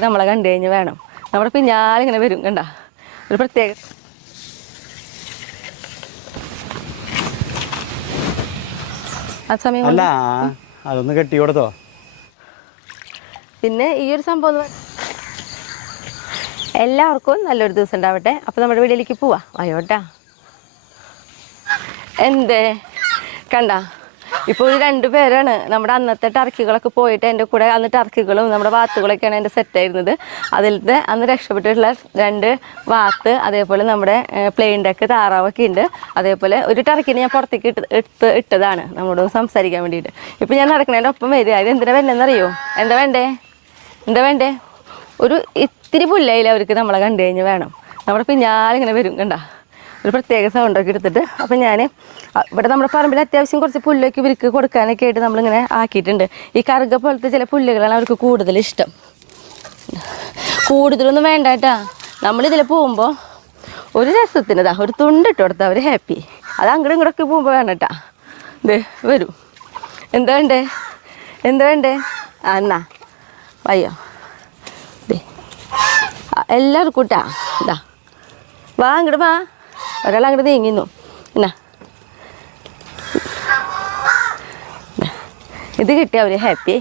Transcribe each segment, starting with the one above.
അവർക്ക് നമ്മളെ കണ്ടു കഴിഞ്ഞ് വേണം. നമ്മുടെ പിന്നാലിങ്ങനെ വരും. കണ്ട ഒരു പ്രത്യേക ആ സമയം അല്ല അതൊന്ന് കെട്ടി കൊടുത്തോ. പിന്നെ ഈ ഒരു സംഭവം എല്ലാവർക്കും നല്ലൊരു ദിവസം ഉണ്ടാവട്ടെ. അപ്പോൾ നമ്മുടെ വീട്ടിലേക്ക് പോവാം. അയ്യോട്ടാ എന്തേ കണ്ട ഇപ്പോൾ ഒരു 2 പേരാണ് നമ്മുടെ അന്നത്തെ ടർക്കികളൊക്കെ പോയിട്ട് എൻ്റെ കൂടെ. അന്ന് ടർക്കികളും നമ്മുടെ വാത്തുകളൊക്കെയാണ് എൻ്റെ സെറ്റായിരുന്നത്. അതിലത്തെ അന്ന് രക്ഷപ്പെട്ടിട്ടുള്ള 2 വാത്ത്, അതേപോലെ നമ്മുടെ പ്ലെയിൻ ഡക്ക് താറാവൊക്കെ ഉണ്ട്. അതേപോലെ ഒരു ടർക്കിനെ ഞാൻ പുറത്തേക്ക് ഇട്ടതാണ് നമ്മളോട് സംസാരിക്കാൻ വേണ്ടിയിട്ട്. ഇപ്പം ഞാൻ നടക്കുന്നതിൻ്റെ ഒപ്പം വരിക. ഇത് എന്തിനാ വേണ്ടതെന്നറിയോ? എന്താ വേണ്ടേ ഒരു ഇത്തിരി പുല്ലയില്ല അവർക്ക് നമ്മളെ കണ്ടു കഴിഞ്ഞ് വേണം. നമ്മുടെ പിന്നാലിങ്ങനെ വരും. കണ്ട ഒരു പ്രത്യേക സൗണ്ടൊക്കെ എടുത്തിട്ട്. അപ്പം ഞാൻ ഇവിടെ നമ്മുടെ പറമ്പിൽ അത്യാവശ്യം കുറച്ച് പുല്ലൊക്കെ ഇവർക്ക് കൊടുക്കാനൊക്കെ ആയിട്ട് നമ്മളിങ്ങനെ ആക്കിയിട്ടുണ്ട്. ഈ കറുക പോലത്തെ ചില പുല്ലുകളാണ് അവർക്ക് കൂടുതൽ ഇഷ്ടം. കൂടുതലൊന്നും വേണ്ട കേട്ടാ. നമ്മളിതിൽ പോകുമ്പോൾ ഒരു രസത്തിന് ഒരു തുണ്ടിട്ട് കൊടുത്താൽ അവർ ഹാപ്പി. അത് അങ്ങോട്ടും ഇങ്ങോട്ടൊക്കെ പോകുമ്പോൾ വേണം കേട്ടാ. ഇത് വരും. എന്താ വേണ്ടേ എന്നാ വയ്യോ എല്ലാവർക്കും കൂട്ടാ. ഇതാ വാ അങ്ങോട്ട് വാ. ഒരാൾ അങ്ങോട്ട് നീങ്ങിന്നു. എന്നാ ഇത് കിട്ടിയ അവർ ഹാപ്പി.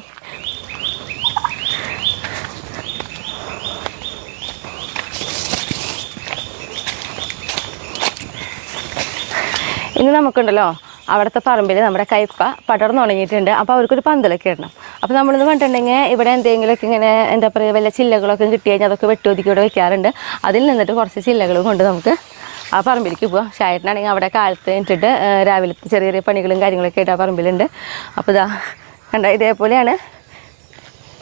ഇനി നമുക്കുണ്ടല്ലോ അവിടുത്തെ പറമ്പിൽ നമ്മുടെ കയ്പ പടർന്നു തുടങ്ങിയിട്ടുണ്ട്. അപ്പോൾ അവർക്കൊരു പന്തലൊക്കെ ഇടണം. അപ്പോൾ നമ്മളിന്ന് കണ്ടിട്ടുണ്ടെങ്കിൽ ഇവിടെ എന്തെങ്കിലുമൊക്കെ ഇങ്ങനെ എന്താ പറയുക വല്ല ചില്ലകളൊക്കെ കിട്ടി കഴിഞ്ഞാൽ അതൊക്കെ വെട്ടുഒതുക്കി ഇവിടെ വെക്കാറുണ്ട്. അതിൽ നിന്നിട്ട് കുറച്ച് ചില്ലകളും കൊണ്ട് നമുക്ക് ആ പറമ്പിലേക്ക് പോകാം. ഷായട്ടിനാണെങ്കിൽ അവിടെ കാലത്ത് കഴിഞ്ഞിട്ട് രാവിലത്തെ ചെറിയ ചെറിയ പണികളും കാര്യങ്ങളൊക്കെ ആയിട്ട് ആ പറമ്പിലുണ്ട്. അപ്പോൾ ഇതാ കണ്ട ഇതേപോലെയാണ്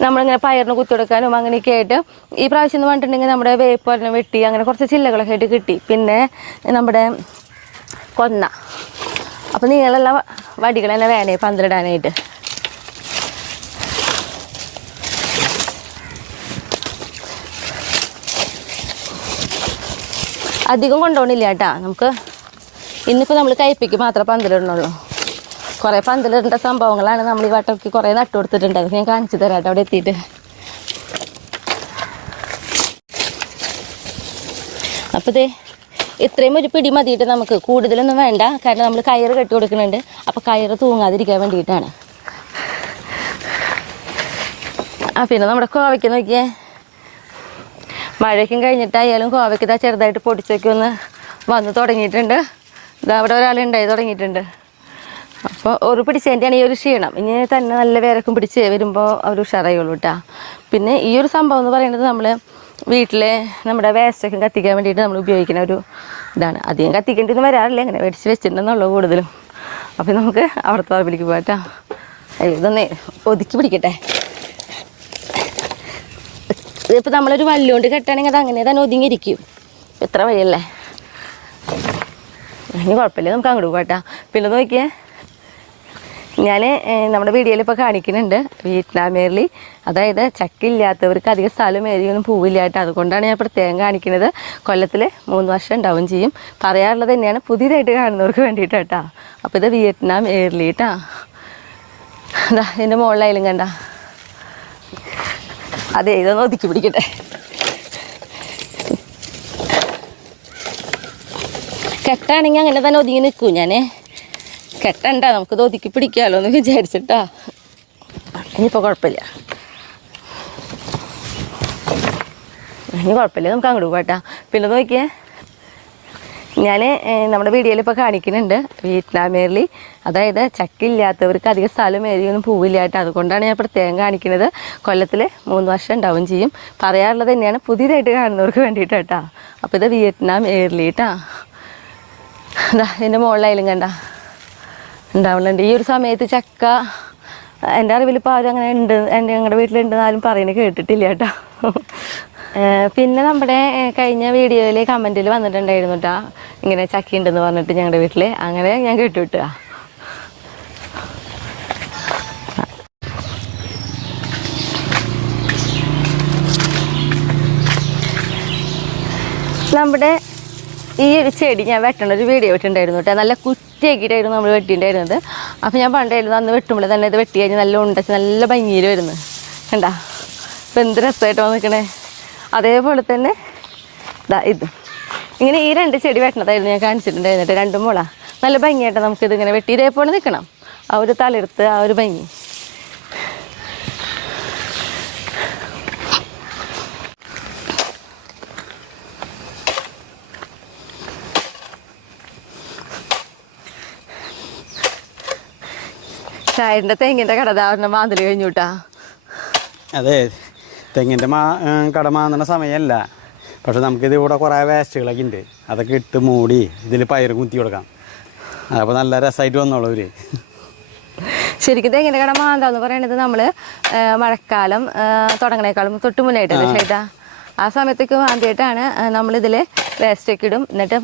നമ്മളിങ്ങനെ പയറിന് കുത്തിയെടുക്കാനും അങ്ങനെയൊക്കെ ആയിട്ട്. ഈ പ്രാവശ്യം എന്ന് പറഞ്ഞിട്ടുണ്ടെങ്കിൽ നമ്മുടെ വേപ്പൊരെണ്ണം വെട്ടി അങ്ങനെ കുറച്ച് ചില്ലകളൊക്കെ ആയിട്ട് കിട്ടി. പിന്നെ നമ്മുടെ കൊന്ന. അപ്പോൾ നീങ്ങളുള്ള വടികൾ തന്നെ വേണേ പന്തലിടാനായിട്ട്. അധികം കൊണ്ടുപോകണില്ല കേട്ടാ. നമുക്ക് ഇന്നിപ്പോൾ നമ്മൾ കയ്പയ്ക്ക് മാത്രമേ പന്തലിടണുള്ളൂ. കുറേ പന്തലിടേണ്ട സംഭവങ്ങളാണ് നമ്മൾ ഈ വട്ടമൊക്കെ കുറേ നട്ടു കൊടുത്തിട്ടുണ്ട്. അതൊക്കെ ഞാൻ കാണിച്ചു തരാം കേട്ടോ അവിടെ എത്തിയിട്ട്. അപ്പോൾ ഇതേ ഇത്രയും ഒരു പിടി മതിയിട്ട് നമുക്ക് കൂടുതലൊന്നും വേണ്ട. കാരണം നമ്മൾ കയറ് കെട്ടി കൊടുക്കുന്നുണ്ട്. അപ്പോൾ കയറ് തൂങ്ങാതിരിക്കാൻ വേണ്ടിയിട്ടാണ്. പിന്നെ നമ്മുടെ കോവയ്ക്ക് നോക്കിയേ. മഴയ്ക്കും കഴിഞ്ഞിട്ടായാലും കോവയ്ക്ക് ഇതാ ചെറുതായിട്ട് പൊടിച്ചൊക്കെ ഒന്ന് വന്ന് തുടങ്ങിയിട്ടുണ്ട്. ഇതാ അവിടെ ഒരാളുണ്ടായി തുടങ്ങിയിട്ടുണ്ട്. അപ്പോൾ ഒരു പിടിച്ചതിൻ്റെയാണ് ഈ ഒരു ക്ഷീണം. ഇനി തന്നെ നല്ല വേരക്കും പിടിച്ച് വരുമ്പോൾ അവർ ഉഷാറായുള്ളൂ കേട്ടോ. പിന്നെ ഈ ഒരു സംഭവം എന്ന് പറയുന്നത് നമ്മൾ വീട്ടിൽ നമ്മുടെ വേസ്റ്റൊക്കെ കത്തിക്കാൻ വേണ്ടിയിട്ട് നമ്മൾ ഉപയോഗിക്കുന്ന ഒരു ഇതാണ്. അധികം കത്തിക്കേണ്ടിയൊന്നും വരാറില്ല. ഇങ്ങനെ മേടിച്ച് വെച്ചിട്ടുണ്ടെന്നുള്ളൂ കൂടുതലും. അപ്പോൾ നമുക്ക് അവിടുത്തെ പറമ്പിലേക്ക് പോകാം കേട്ടോ. ഇതൊന്ന് ഒതുക്കി പിടിക്കട്ടെ. ഇതിപ്പോൾ നമ്മളൊരു വല്ലുകൊണ്ട് കെട്ടുകയാണെങ്കിൽ അത് അങ്ങനെ തന്നെ ഒതുങ്ങിയിരിക്കും. എത്ര വഴിയല്ലേ. ഇനി കുഴപ്പമില്ല, നമുക്ക് അങ്ങോട്ട് പോകാം കേട്ടോ. പിന്നെ നോക്കിയേ, ഞാൻ നമ്മുടെ വീഡിയോയിൽ ഇപ്പോൾ കാണിക്കുന്നുണ്ട് വിയറ്റ്നാമേറിൽ. അതായത് ചക്കില്ലാത്തവർക്ക് അധികം സ്ഥലം ഏരിയൊന്നും പോവില്ല കേട്ടോ. അതുകൊണ്ടാണ് ഞാൻ പ്രത്യേകം കാണിക്കുന്നത്. കൊല്ലത്തിൽ 3 വർഷം ഉണ്ടാവും ചെയ്യും. പറയാറുള്ളത് തന്നെയാണ് പുതിയതായിട്ട് കാണുന്നവർക്ക് വേണ്ടിയിട്ട് കേട്ടോ. അപ്പോൾ ഇത് വിയറ്റ്നാം എയർലി കേട്ടോ. അതാ ഇതിൻ്റെ മുകളിലായാലും കണ്ട. അതെ ഇതൊന്ന് ഒതുക്കി പിടിക്കട്ടെ. കെട്ടാണെങ്കിൽ അങ്ങനെ തന്നെ ഒതുങ്ങി നിൽക്കും. ഞാൻ കെട്ടണ്ട, നമുക്കിത് ഒതുക്കി പിടിക്കാമല്ലോ എന്ന് വിചാരിച്ചിട്ടാ. ഇനിയിപ്പോൾ കുഴപ്പമില്ല, നമുക്ക് അങ്ങോട്ട് പോകാം. പിന്നെ നോക്കിയേ, ഞാൻ നമ്മുടെ വീഡിയോയിൽ ഇപ്പോൾ കാണിക്കുന്നുണ്ട് വിയറ്റ്നാമേറിൽ. അതായത് ചക്കില്ലാത്തവർക്ക് അധികം സ്ഥലം ഏരിയൊന്നും പോവില്ല കേട്ടോ. അതുകൊണ്ടാണ് ഞാൻ പ്രത്യേകം കാണിക്കുന്നത്. കൊല്ലത്തിൽ 3 വർഷം ഉണ്ടാവും ചെയ്യും. പറയാറുള്ളത് തന്നെയാണ് പുതിയതായിട്ട് കാണുന്നവർക്ക് വേണ്ടിയിട്ട് കേട്ടോ. അപ്പോൾ ഇത് വിയറ്റ്നാം എയർലി കേട്ടോ. അതാ ഇതിൻ്റെ മുകളിലായാലും കണ്ട ഉണ്ടാവുന്നുണ്ട്. ഈ ഒരു സമയത്ത് ചക്ക എൻ്റെ അറിവിൽ ഇപ്പോൾ ആരും അങ്ങനെ ഉണ്ട്, ഞങ്ങളുടെ വീട്ടിലുണ്ടെന്ന് ആരും പറയുന്നത് കേട്ടിട്ടില്ല കേട്ടോ. പിന്നെ നമ്മുടെ കഴിഞ്ഞ വീഡിയോയിൽ കമൻറ്റിൽ വന്നിട്ടുണ്ടായിരുന്നു കേട്ടോ, ഇങ്ങനെ ചക്ക ഉണ്ടെന്ന് പറഞ്ഞിട്ട് ഞങ്ങളുടെ വീട്ടിൽ. അങ്ങനെ ഞാൻ കേട്ടു കിട്ടുക. നമ്മുടെ ഈ ഒരു ചെടി ഞാൻ വെട്ടണ ഒരു വീഡിയോ വെട്ടിട്ടുണ്ടായിരുന്നു കേട്ടോ. നല്ല കുറ്റിയാക്കിയിട്ടായിരുന്നു നമ്മൾ വെട്ടിയിട്ടുണ്ടായിരുന്നത്. അപ്പോൾ ഞാൻ പണ്ടായിരുന്നു അന്ന് വെട്ടുമ്പോൾ തന്നെ ഇത് വെട്ടി കഴിഞ്ഞ് നല്ല ഉണ്ടച്ച് നല്ല ഭംഗിയിൽ വരുന്നു കണ്ടാ. ഇപ്പം എന്ത് രസമായിട്ടോ നിൽക്കണേ. അതേപോലെ തന്നെ ഇതാ ഇത് ഇങ്ങനെ ഈ 2 ചെടി വെട്ടണതായിരുന്നു ഞാൻ കാണിച്ചിട്ടുണ്ടായിരുന്നിട്ട്. 2 മുള നല്ല ഭംഗിയായിട്ട് നമുക്കിതിങ്ങനെ വെട്ടി ഇതേപോലെ നിൽക്കണം. ആ ഒരു തളിർത്ത് ആ ഒരു ഭംഗി. ചായൻ്റെ തെങ്ങിൻ്റെ കടതാവരണ മാന്തൽ കഴിഞ്ഞുട്ടാ. അതെ, തെങ്ങിൻ്റെ കട മാന്നുന്ന സമയമല്ല. പക്ഷെ നമുക്കിത് ഇവിടെ കുറേ വേസ്റ്റുകളൊക്കെ ഉണ്ട്. അതൊക്കെ ഇട്ട് മൂടി ഇതിൽ പയർ കുത്തി കൊടുക്കാം. അപ്പോൾ നല്ല രസമായിട്ട് വന്നോളൂ ഇവർ. ശരിക്കും തെങ്ങിൻ്റെ കട മാന്താന്ന് പറയണത് നമ്മൾ മഴക്കാലം തുടങ്ങണേക്കാളും തൊട്ട് മുന്നായിട്ടല്ലേ ഷൈദ? ആ സമയത്തേക്ക് മാന്തിയിട്ടാണ് നമ്മളിതിൽ വേസ്റ്റൊക്കെ ഇടും. എന്നിട്ട്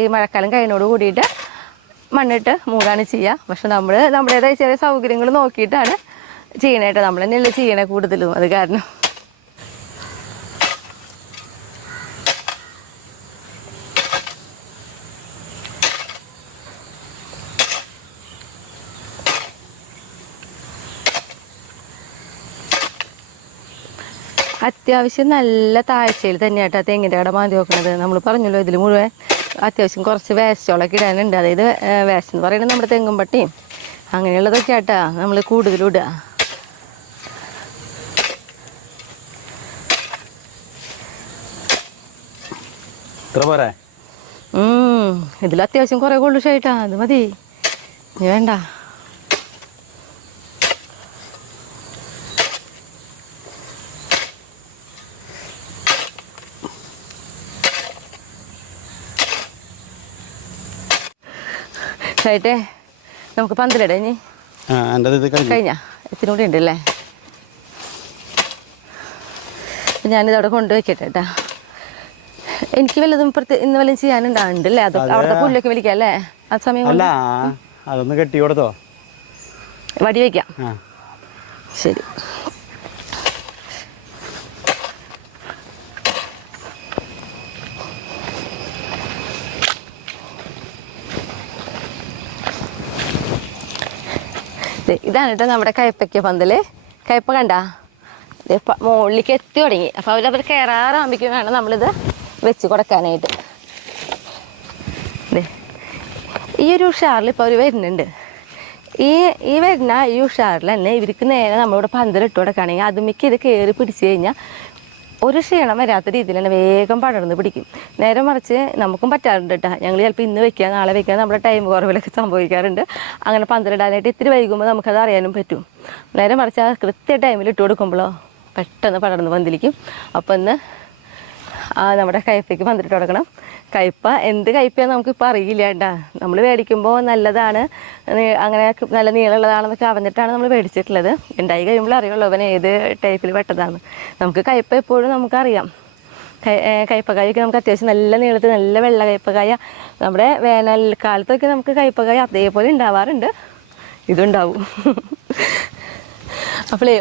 ഈ മഴക്കാലം കഴിഞ്ഞോട് കൂടിയിട്ട് മണ്ണിട്ട് മൂടാണ് ചെയ്യുക. പക്ഷെ നമ്മൾ നമ്മുടേതായ ചെറിയ സൗകര്യങ്ങൾ നോക്കിയിട്ടാണ് ചെയ്യണേട്ടോ. നമ്മൾ തന്നെയല്ലേ ചെയ്യണേ കൂടുതലും. അത് കാരണം അത്യാവശ്യം നല്ല താഴ്ചയിൽ തന്നെയാട്ടോ തെങ്ങിൻ്റെ കട മാന്തി നോക്കുന്നത്. നമ്മൾ പറഞ്ഞല്ലോ ഇതിൽ മുഴുവൻ അത്യാവശ്യം കുറച്ച് വേസ്റ്റോളൊക്കെ ഇടാനുണ്ട്. അതായത് വേസ്റ്റ് എന്ന് പറയുന്നത് നമ്മുടെ തെങ്ങും പട്ടിയും അങ്ങനെയുള്ളതൊക്കെ ആട്ടാ നമ്മൾ കൂടുതലും ഇടുക. ഇതിൽ അത്യാവശ്യം കുറേ കൊള്ളു ഷൈട്ടാ. അത് മതി, വേണ്ട. ഷൈട്ടേ നമുക്ക് പന്തലിടാം ഇനി. കഴിഞ്ഞ ഇത്തിരി കൂടി ഉണ്ടല്ലേ? ഞാനിതവിടെ കൊണ്ടുവയ്ക്കട്ടെ കേട്ടാ. എനിക്ക് വല്ലതും ഇന്ന് വല്ലതും ചെയ്യാനുണ്ടാവുന്നുണ്ടല്ലേ? അത് അവിടുത്തെ പുല്ലൊക്കെ വലിക്കാം അല്ലേ? ആ സമയം അതൊന്ന് കെട്ടി കൊടുത്തോ? വടി വയ്ക്കാം. ശരി. ഇതാണ് കേട്ടോ നമ്മുടെ കയ്പ്പയ്ക്ക പന്തല്. കയ്പ്പ കണ്ട മുകളിലേക്ക് എത്തി തുടങ്ങി. അപ്പോൾ അവർ കയറാറാകുമ്പോഴേക്കും വേണം നമ്മളിത് വെച്ച് കൊടുക്കാനായിട്ട്. ഈ ഒരു ഉഷാറിൽ ഇപ്പോൾ അവർ വരുന്നുണ്ട്. ഈ വരുന്ന ഈ ഉഷാറിൽ തന്നെ ഇവർക്ക് നേരെ നമ്മളിവിടെ പന്തലിട്ട് കൊടുക്കുകയാണെങ്കിൽ അതുമിക്ക് ഇത് കയറി പിടിച്ചു കഴിഞ്ഞാൽ ഒരു ക്ഷീണം വരാത്ത രീതിയിൽ തന്നെ വേഗം പടർന്ന് പിടിക്കും. നേരെ മറിച്ച് നമുക്കും പറ്റാറുണ്ട് കേട്ടോ. ഞങ്ങൾ ചിലപ്പോൾ ഇന്ന് വെക്കുക നാളെ വെക്കുക നമ്മുടെ ടൈം കുറവിലൊക്കെ സംഭവിക്കാറുണ്ട്. അങ്ങനെ പന്തലിടാനായിട്ട് ഇത്തിരി വൈകുമ്പോൾ നമുക്കത് അറിയാനും പറ്റും. നേരെ മറിച്ച് ആ കൃത്യ ടൈമിൽ ഇട്ട് കൊടുക്കുമ്പോഴോ പെട്ടെന്ന് പടർന്ന് പന്തലിക്കും. അപ്പോൾ ഇന്ന് നമ്മുടെ കയ്പ്പയ്ക്ക് പന്തലിട്ട് കൊടുക്കണം. കയ്പ്പ എന്ത് കയ്പ്പയാന്ന് നമുക്കിപ്പോൾ അറിയില്ല കേട്ടാ. നമ്മൾ മേടിക്കുമ്പോൾ നല്ലതാണ്, അങ്ങനെ നല്ല നീളമുള്ളതാണെന്നൊക്കെ അറിഞ്ഞിട്ടാണ് നമ്മൾ മേടിച്ചിട്ടുള്ളത്. ഉണ്ടായി കഴിയുമ്പോൾ അറിയുള്ളൂ അവൻ ഏത് ടൈപ്പിൽ പെട്ടതാണ്. നമുക്ക് കയ്പ്പ എപ്പോഴും നമുക്കറിയാം. കയ്പ്പക്കായൊക്കെ നമുക്ക് അത്യാവശ്യം നല്ല നീളത്തിൽ നല്ല വെള്ള കയ്പ്പക്കായ നമ്മുടെ വേനൽക്കാലത്തൊക്കെ നമുക്ക് കയ്പ്പക്കായ അതേപോലെ ഉണ്ടാവാറുണ്ട്. ഇതുണ്ടാവും. അപ്പോളേ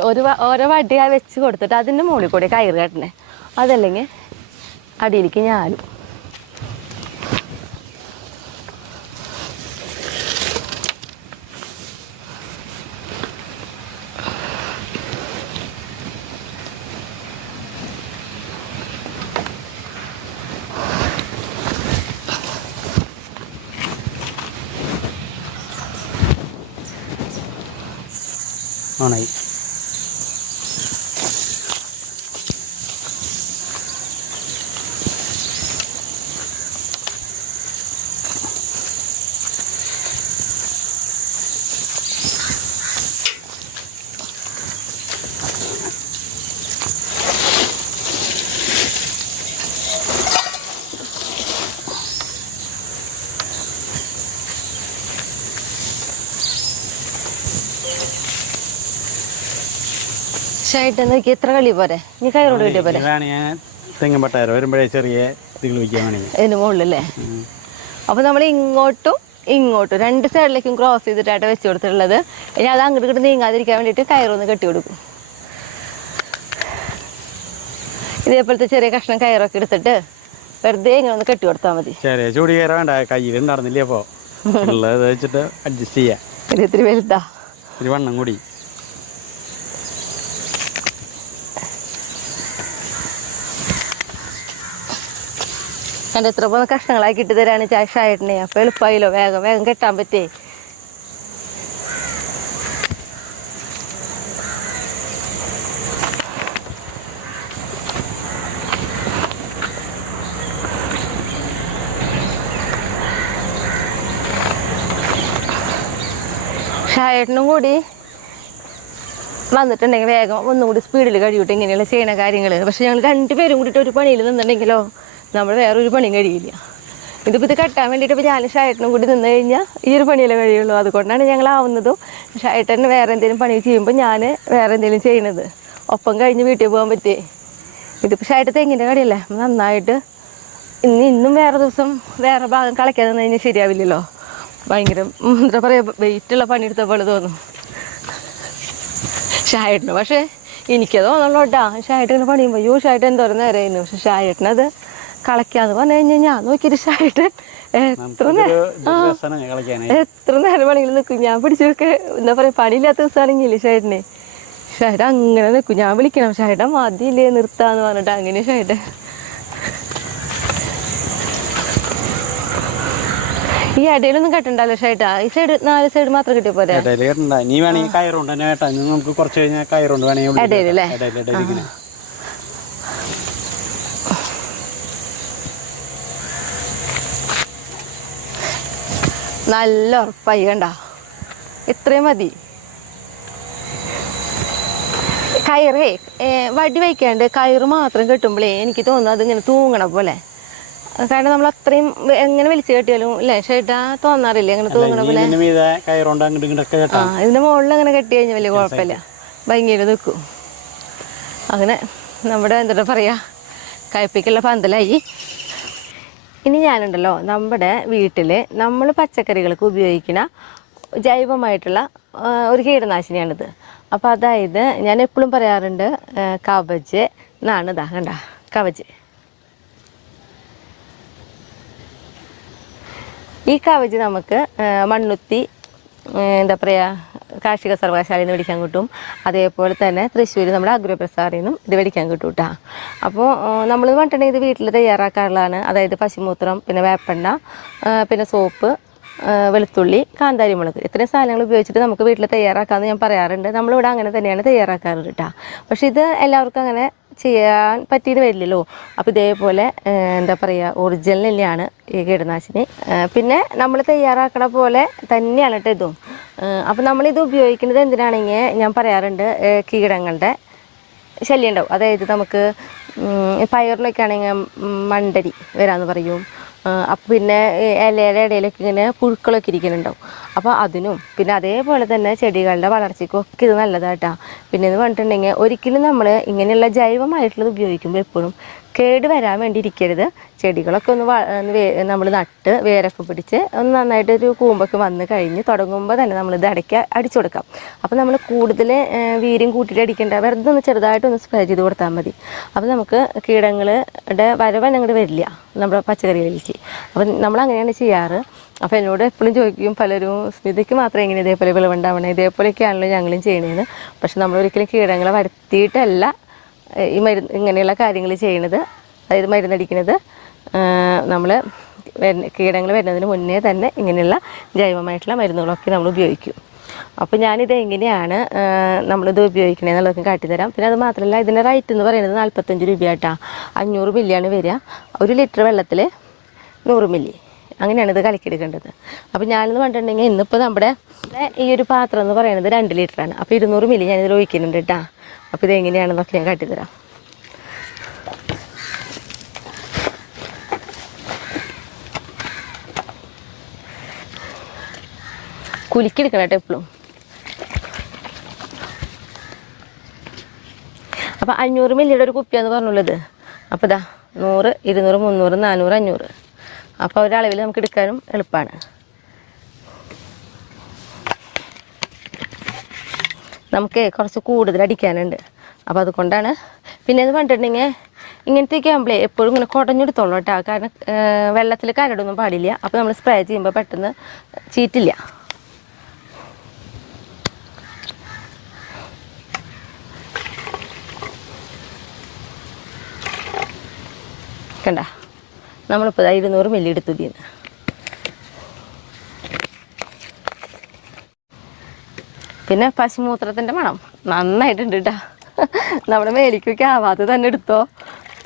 ഓരോ വടി വെച്ച് കൊടുത്തിട്ട് അതിൻ്റെ മുകളിൽ കൂടെ കയറ് കെട്ടണേ. അതല്ലെങ്കിൽ അടിയിലേക്ക് ഞാലും. ആണായി. ായിട്ട് നോക്കി എത്ര കളി പോരെ? നീ കയറോട് കിട്ടിയ പോലെ തെങ്ങും പട്ടാരോ വരുമ്പോഴേ ചെറിയ ഇതിൽ വയ്ക്കാൻ വേണമെങ്കിൽ ഇതിന് മുകളിലല്ലേ? അപ്പോൾ നമ്മൾ ഇങ്ങോട്ടും 2 സൈഡിലേക്കും ക്രോസ് ചെയ്തിട്ടായിട്ട് വെച്ച് കൊടുത്തിട്ടുള്ളത്. ഇനി അത് അങ്ങോട്ട് ഇങ്ങോട്ട് നീങ്ങാതിരിക്കാൻ വേണ്ടിയിട്ട് കയറൊന്ന് കെട്ടി കൊടുക്കും. ഇതേപോലത്തെ ചെറിയ കഷ്ണം കയറൊക്കെ എടുത്തിട്ട് വെറുതെ ഇങ്ങനെ ഒന്ന് കെട്ടി കൊടുത്താൽ മതി. ചെറിയ ചൂടി കയറാൻ വേണ്ട, കയ്യിൽ നടന്നില്ലേ? അപ്പോൾ ഉള്ളത് വെച്ചിട്ട് അഡ്ജസ്റ്റ് ചെയ്യാം. ഇത് ഇത്തിരി വലുതാ, ഒരു വണ്ണം കൂടി. എൻ്റെ എത്ര പോകുന്ന കഷ്ണങ്ങളാക്കി ഇട്ട് തരാണ് ഷായേട്ടനെ. അപ്പോൾ എളുപ്പമായില്ലോ, വേഗം വേഗം കെട്ടാൻ പറ്റേ. ഷായേട്ടനും കൂടി വന്നിട്ടുണ്ടെങ്കിൽ വേഗം ഒന്നും കൂടി സ്പീഡിൽ കഴിയൂട്ടെ ഇങ്ങനെയുള്ള ചെയ്യണ കാര്യങ്ങൾ. പക്ഷെ ഞങ്ങൾ രണ്ടുപേരും കൂടിയിട്ട് ഒരു പണിയിൽ നിന്നിട്ടുണ്ടെങ്കിലോ നമ്മൾ വേറൊരു പണിയും കഴിയില്ല. ഇതിപ്പോൾ ഇത് കെട്ടാൻ വേണ്ടിയിട്ട് ഇപ്പോൾ ഞാൻ ഷായേട്ടനും കൂടി നിന്ന് കഴിഞ്ഞാൽ ഈ ഒരു പണിയിലേ കഴിയുള്ളൂ. അതുകൊണ്ടാണ് ഞങ്ങളാവുന്നതും ഷായേട്ടന് വേറെ എന്തെങ്കിലും പണി ചെയ്യുമ്പോൾ ഞാൻ വേറെ എന്തെങ്കിലും ചെയ്യണത്. ഒപ്പം കഴിഞ്ഞ് വീട്ടിൽ പോകാൻ പറ്റേ. ഇതിപ്പോൾ ഷായേട്ട തെങ്ങിൻ്റെ കടിയല്ലേ, നന്നായിട്ട് ഇന്നും വേറെ ദിവസം വേറെ ഭാഗം കളയ്ക്കാതെ നിന്ന് കഴിഞ്ഞാൽ ശരിയാവില്ലല്ലോ. ഭയങ്കര എന്താ പറയുക, വെയിറ്റുള്ള പണിയെടുത്ത പോലെ തോന്നും ഷായേട്ടന്. പക്ഷേ എനിക്ക് തോന്നുള്ളൂ കേട്ടാ, ഷായേട്ടന് പണിയുമ്പോൾ അയ്യോ ഷായേട്ടൻ എന്തോരം നേരമായിരുന്നു. പക്ഷെ ഷായേട്ടനത് കളയ്ക്കാന്ന് പറഞ്ഞു കഴിഞ്ഞാൽ ഞാൻ നോക്കിയിട്ട് ഷായേട്ടൻ എത്ര നേരം വേണമെങ്കിലും നിൽക്കും. ഞാൻ പിടിച്ചൊക്കെ എന്താ പറയുക, പണിയില്ലാത്ത ദിവസമാണെങ്കിലേ ഷായേട്ടനെ അങ്ങനെ നിൽക്കും. ഞാൻ വിളിക്കണം, ഷായേട്ടൻ മതിയില്ലേ നിർത്താന്ന് പറഞ്ഞിട്ട് അങ്ങനെ ഷായേട്ടൻ. ഈ ഇടയിലൊന്നും കെട്ടണ്ടല്ലോ ഷായേട്ടാ, ഈ സൈഡ് 4 സൈഡ് മാത്രം കിട്ടിയ പോലെ. നീ വേണമെങ്കിൽ കയറുണ്ട് തന്നെ കേട്ടാ, നമുക്ക് കുറച്ച് കഴിഞ്ഞാൽ കയറുണ്ട് വേണമെങ്കിൽ ഇടയിലല്ലേ. നല്ല ഉറപ്പായി കണ്ട, ഇത്രയും മതി. കയറേ വടി വയ്ക്കാണ്ട് കയറ് മാത്രം കെട്ടുമ്പോഴേ എനിക്ക് തോന്നുന്നു അതിങ്ങനെ തൂങ്ങണ പോലെ. കാരണം നമ്മൾ അത്രയും എങ്ങനെ വലിച്ചു കെട്ടിയാലും അല്ലേ ഷേട്ടാ തോന്നാറില്ലേ അങ്ങനെ തൂങ്ങണ പോലെ. ഇതിന്റെ മുകളിൽ അങ്ങനെ കെട്ടി കഴിഞ്ഞാൽ വലിയ കുഴപ്പമില്ല, ഭംഗിയിൽ നിൽക്കും. അങ്ങനെ നമ്മുടെ എന്താ പറയുക, കയ്പ്പിക്കുള്ള പന്തലായി. ഇനി ഞാനുണ്ടല്ലോ നമ്മുടെ വീട്ടിൽ നമ്മൾ പച്ചക്കറികൾക്ക് ഉപയോഗിക്കുന്ന ജൈവമായിട്ടുള്ള ഒരു കീടനാശിനിയാണിത്. അപ്പോൾ അതായത് ഞാൻ എപ്പോഴും പറയാറുണ്ട് കവച് എന്നാണ്. ഇതാ കണ്ട കവച്. ഈ കവച് നമുക്ക് മണ്ണുത്തി എന്താ പറയുക കാർഷിക സർവകലാശാലയിൽ നിന്ന് മേടിക്കാൻ കിട്ടും. അതേപോലെ തന്നെ തൃശ്ശൂർ നമ്മുടെ അഗ്രോപ്രസാറിൽ നിന്നും ഇത് മേടിക്കാൻ കിട്ടും കേട്ടോ. അപ്പോൾ നമ്മൾ പറഞ്ഞിട്ടുണ്ടെങ്കിൽ ഇത് വീട്ടിൽ തയ്യാറാക്കാറുള്ളതാണ്. അതായത് പശുമൂത്രം, പിന്നെ വേപ്പെണ്ണ, പിന്നെ സോപ്പ്, വെളുത്തുള്ളി, കാന്താരി മുളക്, ഇത്രയും സാധനങ്ങൾ ഉപയോഗിച്ചിട്ട് നമുക്ക് വീട്ടിൽ തയ്യാറാക്കാമെന്ന് ഞാൻ പറയാറുണ്ട്. നമ്മളിവിടെ അങ്ങനെ തന്നെയാണ് തയ്യാറാക്കാറ് കേട്ടോ. പക്ഷേ ഇത് എല്ലാവർക്കും അങ്ങനെ ചെയ്യാൻ പറ്റിയത് വരില്ലല്ലോ. അപ്പോൾ ഇതേപോലെ എന്താ പറയുക ഒറിജിനൽ തന്നെയാണ് ഈ കീടനാശിനി. പിന്നെ നമ്മൾ തയ്യാറാക്കണ പോലെ തന്നെയാണ് കേട്ടോ ഇതും. അപ്പോൾ നമ്മളിത് ഉപയോഗിക്കുന്നത് എന്തിനാണെങ്കിൽ ഞാൻ പറയാറുണ്ട് കീടങ്ങളുടെ ശല്യം ഉണ്ടാവും. അതായത് നമുക്ക് പയറിലൊക്കെ ആണെങ്കിൽ മണ്ടരി വരാമെന്ന് പറയും. അപ്പം പിന്നെ ഇലയുടെ ഇടയിലൊക്കെ ഇങ്ങനെ പുഴുക്കളൊക്കെ ഇരിക്കുന്നുണ്ടാവും. അപ്പോൾ അതിനും പിന്നെ അതേപോലെ തന്നെ ചെടികളുടെ വളർച്ചയ്ക്കും ഒക്കെ ഇത് നല്ലതായിട്ടാ. പിന്നെ എന്ന് പറഞ്ഞിട്ടുണ്ടെങ്കിൽ ഒരിക്കലും നമ്മൾ ഇങ്ങനെയുള്ള ജൈവമായിട്ടുള്ളത് ഉപയോഗിക്കുമ്പോൾ എപ്പോഴും കേട് വരാൻ വേണ്ടി ഇരിക്കരുത്. ചെടികളൊക്കെ ഒന്ന് നമ്മൾ നട്ട് വേരൊക്കെ പിടിച്ച് ഒന്ന് നന്നായിട്ടൊരു കൂമ്പൊക്കെ വന്ന് കഴിഞ്ഞ് തുടങ്ങുമ്പോൾ തന്നെ നമ്മളിത് ഇടയ്ക്ക് അടിച്ചു കൊടുക്കാം. അപ്പോൾ നമ്മൾ കൂടുതൽ വീര്യം കൂട്ടിയിട്ട് അടിക്കേണ്ട, വെറുതെ ഒന്ന് ചെറുതായിട്ടൊന്ന് സ്പ്രേ ചെയ്ത് കൊടുത്താൽ മതി. അപ്പോൾ നമുക്ക് കീടങ്ങളുടെ വരവ് അങ്ങോട്ട് വരില്ല നമ്മുടെ പച്ചക്കറികളിലേക്ക്. അപ്പം നമ്മളങ്ങനെയാണ് ചെയ്യാറ്. അപ്പോൾ എന്നോട് എപ്പോഴും ചോദിക്കും പലരും, സ്മിതയ്ക്ക് മാത്രമേ ഇങ്ങനെ ഇതേപോലെ വിളവുണ്ടാവണേ, ഇതേപോലെയൊക്കെയാണല്ലോ ഞങ്ങളും ചെയ്യണേന്ന്. പക്ഷെ നമ്മളൊരിക്കലും കീടങ്ങളെ വരുത്തിയിട്ടല്ല ഈ ഇങ്ങനെയുള്ള കാര്യങ്ങൾ ചെയ്യണത്. അതായത് മരുന്നടിക്കുന്നത് നമ്മൾ കീടങ്ങൾ വരുന്നതിന് മുന്നേ തന്നെ ഇങ്ങനെയുള്ള ജൈവമായിട്ടുള്ള മരുന്നുകളൊക്കെ നമ്മൾ ഉപയോഗിക്കും. അപ്പോൾ ഞാനിത് എങ്ങനെയാണ് നമ്മളിത് ഉപയോഗിക്കണേന്നുള്ളതൊക്കെ കാട്ടിത്തരാം. പിന്നെ അത് മാത്രമല്ല ഇതിൻ്റെ റേറ്റ് എന്ന് പറയുന്നത് 45 രൂപയായിട്ടാ. 500 മില്ലിയാണ് വരിക. 1 ലിറ്റർ വെള്ളത്തിൽ 100 മില്ലി അങ്ങനെയാണ് ഇത് കലക്കിയെടുക്കേണ്ടത്. അപ്പോൾ ഞാനെന്ന് പറഞ്ഞിട്ടുണ്ടെങ്കിൽ ഇന്നിപ്പോൾ നമ്മുടെ ഈ ഒരു പാത്രം എന്ന് പറയുന്നത് 2 ലിറ്ററാണ്. അപ്പോൾ 200 മില്ലി ഞാനിതിൽ ഒഴിക്കുന്നുണ്ട് കേട്ടോ. അപ്പോൾ ഇതെങ്ങനെയാണെന്നൊക്കെ ഞാൻ കാട്ടിത്തരാം. കുലുക്കിയെടുക്കണം കേട്ടോ എപ്പോഴും. അപ്പോൾ 500 മില്ലിയുടെ ഒരു കുപ്പിയാന്ന് പറഞ്ഞുള്ളത്. അപ്പോൾ ഇതാ 100, 200, 300, 400, 500. അപ്പോൾ ഒരളവിൽ നമുക്ക് എടുക്കാനും എളുപ്പമാണ്. നമുക്ക് കുറച്ച് കൂടുതൽ അടിക്കാനുണ്ട്. അപ്പോൾ അതുകൊണ്ടാണ്. പിന്നെ എന്ന് പറഞ്ഞിട്ടുണ്ടെങ്കിൽ ഇങ്ങനത്തെയൊക്കെ ആകുമ്പോഴേ എപ്പോഴും ഇങ്ങനെ കുടഞ്ഞെടുത്തോളൂ കേട്ടോ. കാരണം വെള്ളത്തിൽ കരടൊന്നും പാടില്ല. അപ്പോൾ നമ്മൾ സ്പ്രേ ചെയ്യുമ്പോൾ പെട്ടെന്ന് ചീറ്റില്ല. കണ്ട നമ്മളിപ്പോൾ 200 മില്ലി എടുത്തു ഇതിന്. പിന്നെ പശുമൂത്രത്തിൻ്റെ മണം നന്നായിട്ടുണ്ട് കേട്ടോ. നമ്മുടെ മേലിക്കൊക്കെ ആവാതെ തന്നെ എടുത്തോ,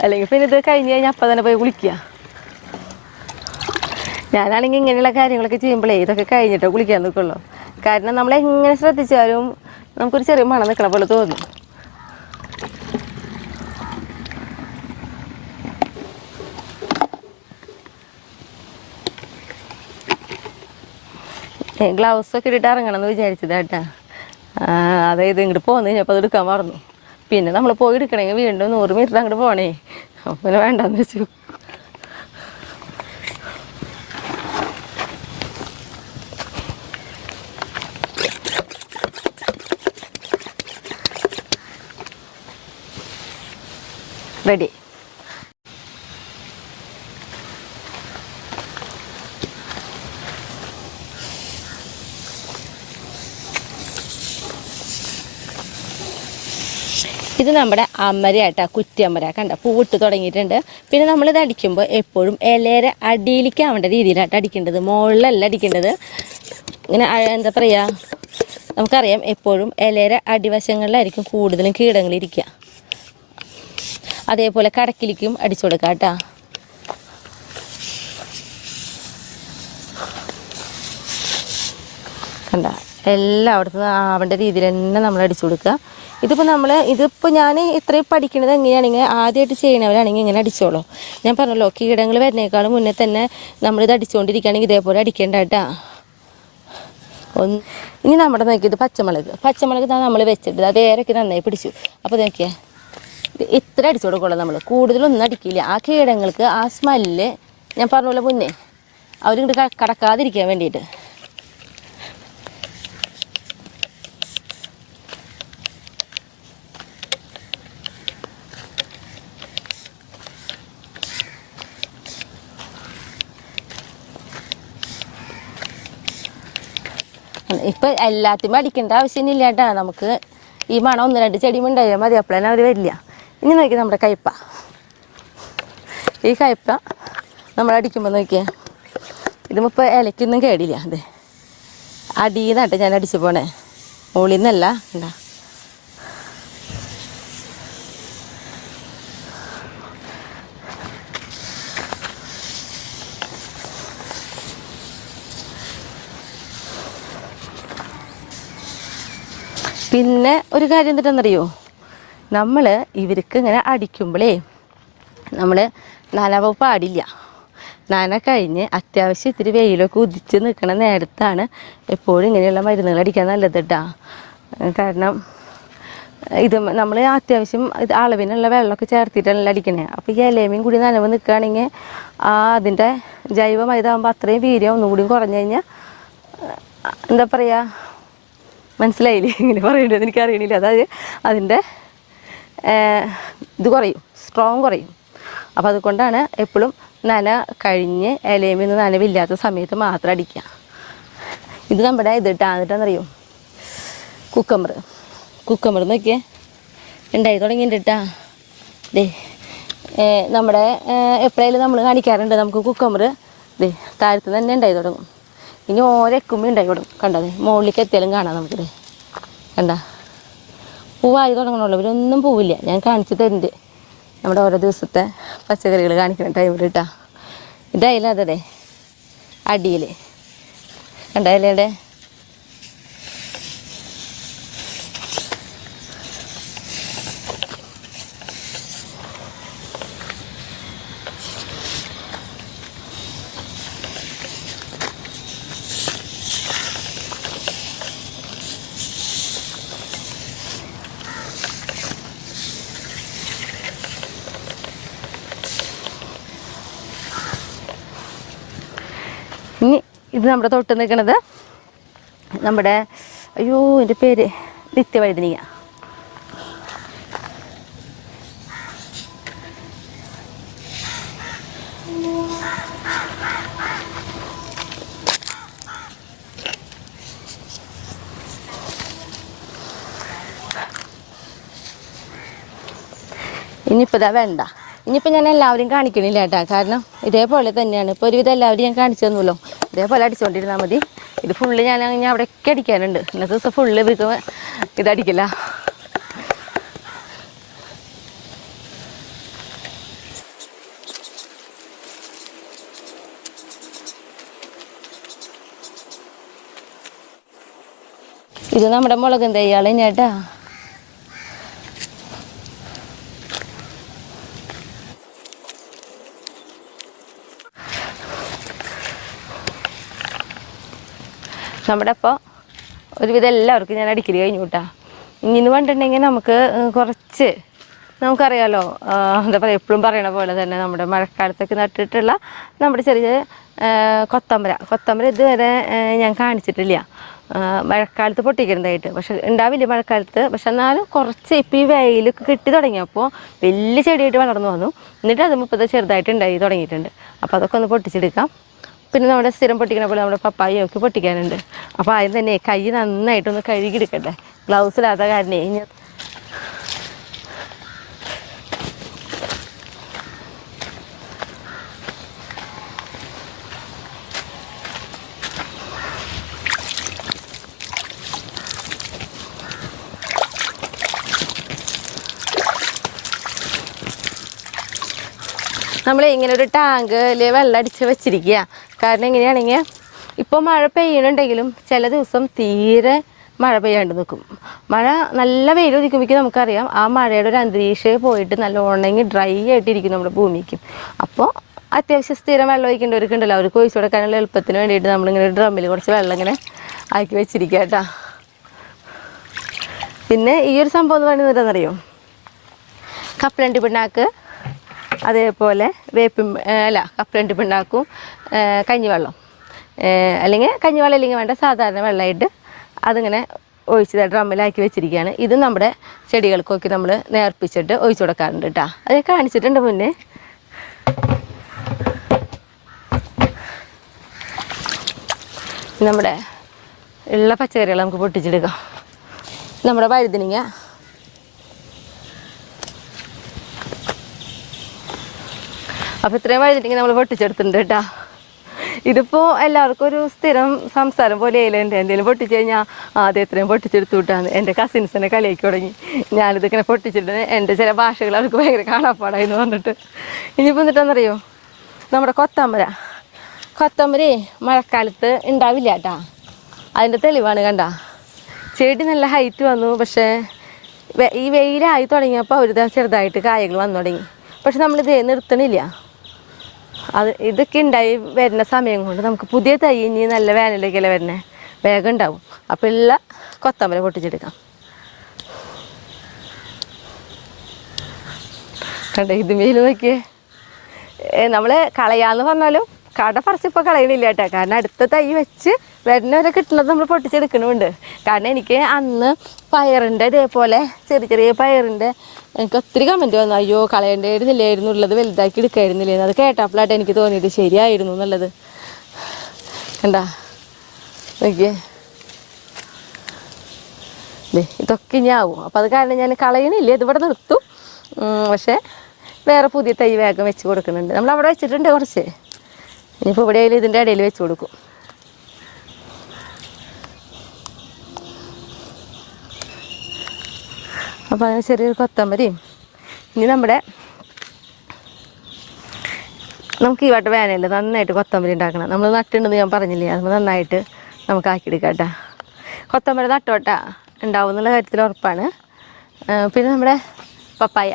അല്ലെങ്കിൽ പിന്നെ ഇത് കഴിഞ്ഞ് കഴിഞ്ഞാൽ അപ്പം തന്നെ പോയി കുളിക്കുക. ഞാനാണെങ്കിൽ ഇങ്ങനെയുള്ള കാര്യങ്ങളൊക്കെ ചെയ്യുമ്പോഴേ ഇതൊക്കെ കഴിഞ്ഞിട്ടോ കുളിക്കാൻ നിൽക്കുള്ളൂ. കാരണം നമ്മളെങ്ങനെ ശ്രദ്ധിച്ചാലും നമുക്കൊരു ചെറിയ മണം നിൽക്കണ പോലെ തോന്നും. ഗ്ലൗസൊക്കെ ഇട്ടിട്ട് ഇറങ്ങണം എന്ന് വിചാരിച്ചത് കേട്ടാ. അതായത് ഇങ്ങോട്ട് പോന്നു കഴിഞ്ഞപ്പോൾ അത് എടുക്കാൻ മറന്നു. പിന്നെ നമ്മൾ പോയി എടുക്കണമെങ്കിൽ വീണ്ടും 100 മീറ്റർ അങ്ങോട്ട് പോകണേ. അപ്പം പിന്നെ വേണ്ടെന്ന് വെച്ചു. റെഡി. ഇത് നമ്മുടെ അമരയാട്ടാ, കുറ്റിയമര കണ്ട പൂവിട്ട് തുടങ്ങിയിട്ടുണ്ട്. പിന്നെ നമ്മളിത് അടിക്കുമ്പോൾ എപ്പോഴും ഇലയുടെ അടിയിലേക്കാവേണ്ട രീതിയിലായിട്ട് അടിക്കേണ്ടത്, മുകളിലല്ല അടിക്കേണ്ടത്. ഇങ്ങനെ എന്താ പറയുക, നമുക്കറിയാം എപ്പോഴും ഇലയുടെ അടിവശങ്ങളിലായിരിക്കും കൂടുതലും കീടങ്ങളിരിക്കുക. അതേപോലെ കടക്കിലേക്കും അടിച്ചു കൊടുക്കാം കേട്ടോ. കണ്ട എല്ലായിടത്തും ആവേണ്ട രീതിയിൽ തന്നെ നമ്മൾ അടിച്ചു കൊടുക്കുക. ഇതിപ്പോൾ ഞാൻ ഇത്രയും പഠിക്കുന്നത് എങ്ങനെയാണെങ്കിൽ ആദ്യമായിട്ട് ചെയ്യണവരാണെങ്കിൽ ഇങ്ങനെ അടിച്ചോളൂ. ഞാൻ പറഞ്ഞല്ലോ, കീടങ്ങൾ വരുന്നേക്കാളും മുന്നേ തന്നെ നമ്മളിത് അടിച്ചുകൊണ്ടിരിക്കുകയാണെങ്കിൽ ഇതേപോലെ അടിക്കേണ്ട കേട്ടോ. ഇനി നമ്മുടെ നോക്കിയത് പച്ചമുളക് നമ്മൾ വെച്ചിട്ട് അത് ഏറൊക്കെ നന്നായി പിടിച്ചു. അപ്പോൾ നോക്കിയേ, ഇത്ര അടിച്ചു കൊടുക്കുള്ളൂ. നമ്മൾ കൂടുതലൊന്നും അടിക്കില്ല. ആ കീടങ്ങൾക്ക് ആ സ്മെല്ല് ഞാൻ പറഞ്ഞ മുന്നേ അവരിങ്ങോട്ട് കടക്കാതിരിക്കാൻ വേണ്ടിയിട്ട്. ഇപ്പം എല്ലാത്തിനും അടിക്കേണ്ട ആവശ്യമൊന്നുമില്ല കേട്ടോ. നമുക്ക് ഈ മണം 1-2 ചെടി ഉണ്ടായാൽ മതി, അപ്പോഴേ അവർ വരില്ല. ഇനി നോക്കി നമ്മുടെ കയ്പ. ഈ കയ്പ നമ്മൾ അടിക്കുമ്പോൾ നോക്കിയാൽ ഇതിപ്പോൾ ഇലയ്ക്കൊന്നും കേടില്ല. അതെ, അടിയിൽ നിന്നാട്ട് ഞാൻ അടിച്ചു പോണേ, മുകളിൽ നിന്നല്ല. ഉണ്ടാ പിന്നെ ഒരു കാര്യം എന്തിട്ടെന്നറിയോ, നമ്മൾ ഇവർക്ക് ഇങ്ങനെ അടിക്കുമ്പോഴേ നമ്മൾ നനവ് പാടില്ല. നന കഴിഞ്ഞ് അത്യാവശ്യം ഇത്തിരി വെയിലൊക്കെ ഉദിച്ച് നിൽക്കണ നേരത്താണ് എപ്പോഴും ഇങ്ങനെയുള്ള മരുന്നുകൾ അടിക്കാൻ നല്ലത് കേട്ടോ. കാരണം ഇത് നമ്മൾ അത്യാവശ്യം ഇത് അളവിനുള്ള വെള്ളമൊക്കെ ചേർത്തിട്ടാണല്ലോ അടിക്കണേ. അപ്പോൾ ഈ ഇലമീൻ കൂടി നനവ് നിൽക്കുകയാണെങ്കിൽ അതിൻ്റെ ജൈവം ഇതാകുമ്പോൾ അത്രയും വീര്യം ഒന്നും കൂടി കുറഞ്ഞു കഴിഞ്ഞാൽ എന്താ പറയുക, മനസ്സിലായില്ലേ ഇങ്ങനെ പറയേണ്ടത് എനിക്കറിയണില്ല. അതായത് അതിൻ്റെ ഇത് കുറയും, സ്ട്രോങ് കുറയും. അപ്പോൾ അതുകൊണ്ടാണ് എപ്പോഴും നന കഴിഞ്ഞ് ഇലയിൽ നിന്ന് നനവില്ലാത്ത സമയത്ത് മാത്രം അടിക്കുക. ഇത് നമ്മുടെ ഇതിട്ടാന്നിട്ടെന്നറിയോ, കുക്കമ്പർ നോക്കിയേ ഉണ്ടായി തുടങ്ങിയിട്ടാ. ദേ നമ്മുടെ എപ്പോഴേലും നമ്മൾ കാണിക്കാറുണ്ട്, നമുക്ക് കുക്കമ്പർ ദേ താഴത്ത് തന്നെ ഉണ്ടായി തുടങ്ങും. ഇനി ഓരോക്കുമ്പോ ഉണ്ടായി തുടങ്ങും. കണ്ടത് മുകളിലേക്ക് എത്തിയാലും കാണാം നമുക്കിത്. കണ്ട പൂവായി തുടങ്ങണമല്ലോ, ഇവരൊന്നും പൂവില്ല. ഞാൻ കാണിച്ചു തരുന്നുണ്ട് നമ്മുടെ ഓരോ ദിവസത്തെ പച്ചക്കറികൾ കാണിക്കുന്ന ടൈമിൽ കേട്ടാ. ഇതായാലും അതെ അടിയിൽ കണ്ട ഇലയുടെ ഇനി ഇത് നമ്മുടെ തൊട്ട് നിൽക്കണത് നമ്മുടെ എൻ്റെ പേര് നിത്യവഴുതനങ്ങ. ഇനിയിപ്പോൾ ഇതാ വേണ്ട. ഇനിയിപ്പോൾ ഞാൻ എല്ലാവരും കാണിക്കണില്ല കേട്ടോ, കാരണം ഇതേപോലെ തന്നെയാണ് ഇപ്പോൾ ഒരുവിധം എല്ലാവരും ഞാൻ കാണിച്ചു തന്നല്ലോ. ഇതേപോലെ അടിച്ചുകൊണ്ടിരുന്നാൽ മതി. ഇത് ഫുള്ള് ഞാൻ അവിടെയൊക്കെ അടിക്കാനുണ്ട്. ഇന്നത്തെ ദിവസം ഫുള്ള് ഇതടിക്കില്ല. ഇത് നമ്മുടെ മുളകും തയ്യാളെ ചേട്ടാ. നമ്മുടെ ഇപ്പോൾ ഒരുവിധം എല്ലാവർക്കും ഞാൻ അടിക്കൽ കഴിഞ്ഞു കേട്ടോ. ഇനിന്ന് പറഞ്ഞിട്ടുണ്ടെങ്കിൽ നമുക്ക് കുറച്ച് നമുക്കറിയാലോ, എന്താ പറയുക, എപ്പോഴും പറയണ പോലെ തന്നെ നമ്മുടെ മഴക്കാലത്തൊക്കെ നട്ടിട്ടുള്ള നമ്മുടെ ചെറിയ കൊത്തമ്പര ഇതുവരെ ഞാൻ കാണിച്ചിട്ടില്ല. മഴക്കാലത്ത് പൊട്ടിക്കുന്നതായിട്ട് പക്ഷെ ഉണ്ടാവില്ല മഴക്കാലത്ത്. പക്ഷെ എന്നാലും കുറച്ച് ഇപ്പോൾ ഈ വെയിലൊക്കെ കിട്ടി തുടങ്ങിയപ്പോൾ വലിയ ചെടിയായിട്ട് വളർന്നു വന്നു. എന്നിട്ട് അത് ഇപ്പോൾ ചെറുതായിട്ട് ഉണ്ടായി തുടങ്ങിയിട്ടുണ്ട്. അപ്പോൾ അതൊക്കെ ഒന്ന് പൊട്ടിച്ചെടുക്കാം. പിന്നെ നമ്മുടെ സ്ഥിരം പൊട്ടിക്കണ പോലെ നമ്മുടെ പപ്പായൊക്കെ പൊട്ടിക്കാനുണ്ട്. അപ്പോൾ ആദ്യം തന്നെ കൈ നന്നായിട്ടൊന്ന് കഴുകിയെടുക്കട്ടെ. ഗ്ലൗസിലാത്ത കാരണേ ഇനി നമ്മൾ ഇങ്ങനെ ഒരു ടാങ്കിൽ വെള്ളം അടിച്ച് വെച്ചിരിക്കുക. കാരണം എങ്ങനെയാണെങ്കിൽ ഇപ്പോൾ മഴ പെയ്യണുണ്ടെങ്കിലും ചില ദിവസം തീരെ മഴ പെയ്യാണ്ട് നിൽക്കും. മഴ നല്ല വെയിൽ നിൽക്കുമ്പോഴേക്കും നമുക്കറിയാം ആ മഴയുടെ ഒരു അന്തരീക്ഷം പോയിട്ട് നല്ല ഉണങ്ങി ഡ്രൈ ആയിട്ടിരിക്കും നമ്മുടെ ഭൂമിക്ക്. അപ്പോൾ അത്യാവശ്യം സ്ഥിരം വെള്ളം ഒഴിക്കേണ്ടവർക്ക് ഉണ്ടല്ലോ, അവർക്ക് ഒഴിച്ചു കൊടുക്കാനുള്ള എളുപ്പത്തിന് വേണ്ടിയിട്ട് നമ്മളിങ്ങനെ ഒരു ഡ്രമ്മിൽ കുറച്ച് വെള്ളം ഇങ്ങനെ ആക്കി വെച്ചിരിക്കുക കേട്ടോ. പിന്നെ ഈ ഒരു സംഭവം എന്ന് പറയുന്നത് എന്താണെന്നറിയോ, കപ്പലണ്ടി പിണ്ണാക്ക്, അതേപോലെ കപ്പലണ്ടി പിണ്ണാക്കും കഞ്ഞിവെള്ളം, അല്ലെങ്കിൽ കഞ്ഞിവെള്ളം ഇല്ലെങ്കിൽ വേണ്ട സാധാരണ വെള്ളമായിട്ട് അതിങ്ങനെ ഒഴിച്ച് ഡ്രമ്മിലാക്കി വെച്ചിരിക്കുകയാണ്. ഇത് നമ്മുടെ ചെടികൾക്കൊക്കെ നമ്മൾ നേർപ്പിച്ചിട്ട് ഒഴിച്ചു കൊടുക്കാറുണ്ട് കേട്ടോ. അത് കാണിച്ചിട്ടുണ്ട് മുന്നേ. നമ്മുടെ ഉള്ള പച്ചക്കറികൾ നമുക്ക് പൊട്ടിച്ചെടുക്കാം. നമ്മുടെ വഴുതനങ്ങ, അപ്പോൾ ഇത്രയും വഴുതനങ്ങ നമ്മൾ പൊട്ടിച്ചെടുത്തിട്ടുണ്ട് കേട്ടോ. ഇതിപ്പോൾ എല്ലാവർക്കും ഒരു സ്ഥിരം സംസാരം പോലെ ആയില്ല. എന്തെങ്കിലും പൊട്ടിച്ച് കഴിഞ്ഞാൽ ആദ്യം എത്രയും പൊട്ടിച്ചെടുത്തു വിട്ടാന്ന് എൻ്റെ കസിൻസിനെ കളിയാക്കി തുടങ്ങി. ഞാനിതിങ്ങനെ പൊട്ടിച്ചിട്ട് എൻ്റെ ചില ഭാഷകൾ അവർക്ക് ഭയങ്കര കാണാപ്പാടായെന്ന് പറഞ്ഞിട്ട്. ഇനിയിപ്പോൾ എന്നിട്ടെന്നറിയോ, നമ്മുടെ കൊത്തമ്പര മഴക്കാലത്ത് ഉണ്ടാവില്ല കേട്ടോ. അതിൻ്റെ തെളിവാണ് കണ്ട. ചെടി നല്ല ഹൈറ്റ് വന്നു. പക്ഷേ ഈ വെയിലായി തുടങ്ങിയപ്പോൾ ഒരു ചെറുതായിട്ട് കായകൾ വന്നു തുടങ്ങി. പക്ഷെ നമ്മളിത് നിർത്തണില്ല. ഇതൊക്കെ ഉണ്ടായി വരുന്ന സമയം കൊണ്ട് നമുക്ക് പുതിയ തൈ ഇനി നല്ല വേനലേക്കല്ലേ വരുന്നേ, വേഗം ഉണ്ടാവും. അപ്പോൾ ഉള്ള കൊത്തമ്പര പൊട്ടിച്ചെടുക്കാം. കണ്ടേ, ഇത് മേൽ നോക്കിയേ. നമ്മൾ കളയാന്ന് പറഞ്ഞാലും കട പറിച്ചിപ്പോൾ കളയണില്ല കേട്ടോ. കാരണം അടുത്ത തൈ വെച്ച് വരുന്നവരെ കിട്ടുന്നത് നമ്മൾ പൊട്ടിച്ചെടുക്കണമുണ്ട്. കാരണം എനിക്ക് അന്ന് പയറിൻ്റെ ഇതേപോലെ ചെറിയ പയറിൻ്റെ എനിക്ക് ഒത്തിരി കമൻറ്റ് വന്നു, അയ്യോ കളയേണ്ടിയിരുന്നില്ലായിരുന്നു, ഉള്ളത് വലുതാക്കി എടുക്കായിരുന്നില്ലായിരുന്നു. അത് കേട്ടപ്പോഴായിട്ട് എനിക്ക് തോന്നിയത് ശരിയായിരുന്നു എന്നുള്ളത്. കണ്ടാ നോക്കിയേ, ഇതൊക്കെ ഇനി ആവും. അപ്പോൾ അത് കാരണം ഞാൻ കളയണില്ല, ഇതിവിടെ നിർത്തും. പക്ഷേ വേറെ പുതിയ തൈ വേഗം വെച്ച് കൊടുക്കുന്നുണ്ട്. നമ്മളവിടെ വെച്ചിട്ടുണ്ട് കുറച്ച്. ഇനിയിപ്പോൾ ഇവിടെ ഇതിൻ്റെ ഇടയിൽ വെച്ച് കൊടുക്കും. അപ്പോൾ അതിന് ചെറിയൊരു കൊത്തമ്പരിയും. ഇനി നമുക്ക് ഈ വട്ടം വേനലിൽ നന്നായിട്ട് കൊത്തമ്പരി ഉണ്ടാക്കണം. നമ്മൾ നട്ടുണ്ടെന്ന് ഞാൻ പറഞ്ഞില്ലേ, അത് നന്നായിട്ട് നമുക്ക് ആക്കിയെടുക്കാം കേട്ടോ. കൊത്തമ്പരി നട്ടോട്ട ഉണ്ടാവും എന്നുള്ള കാര്യത്തിൽ ഉറപ്പാണ്. പിന്നെ നമ്മുടെ പപ്പായ,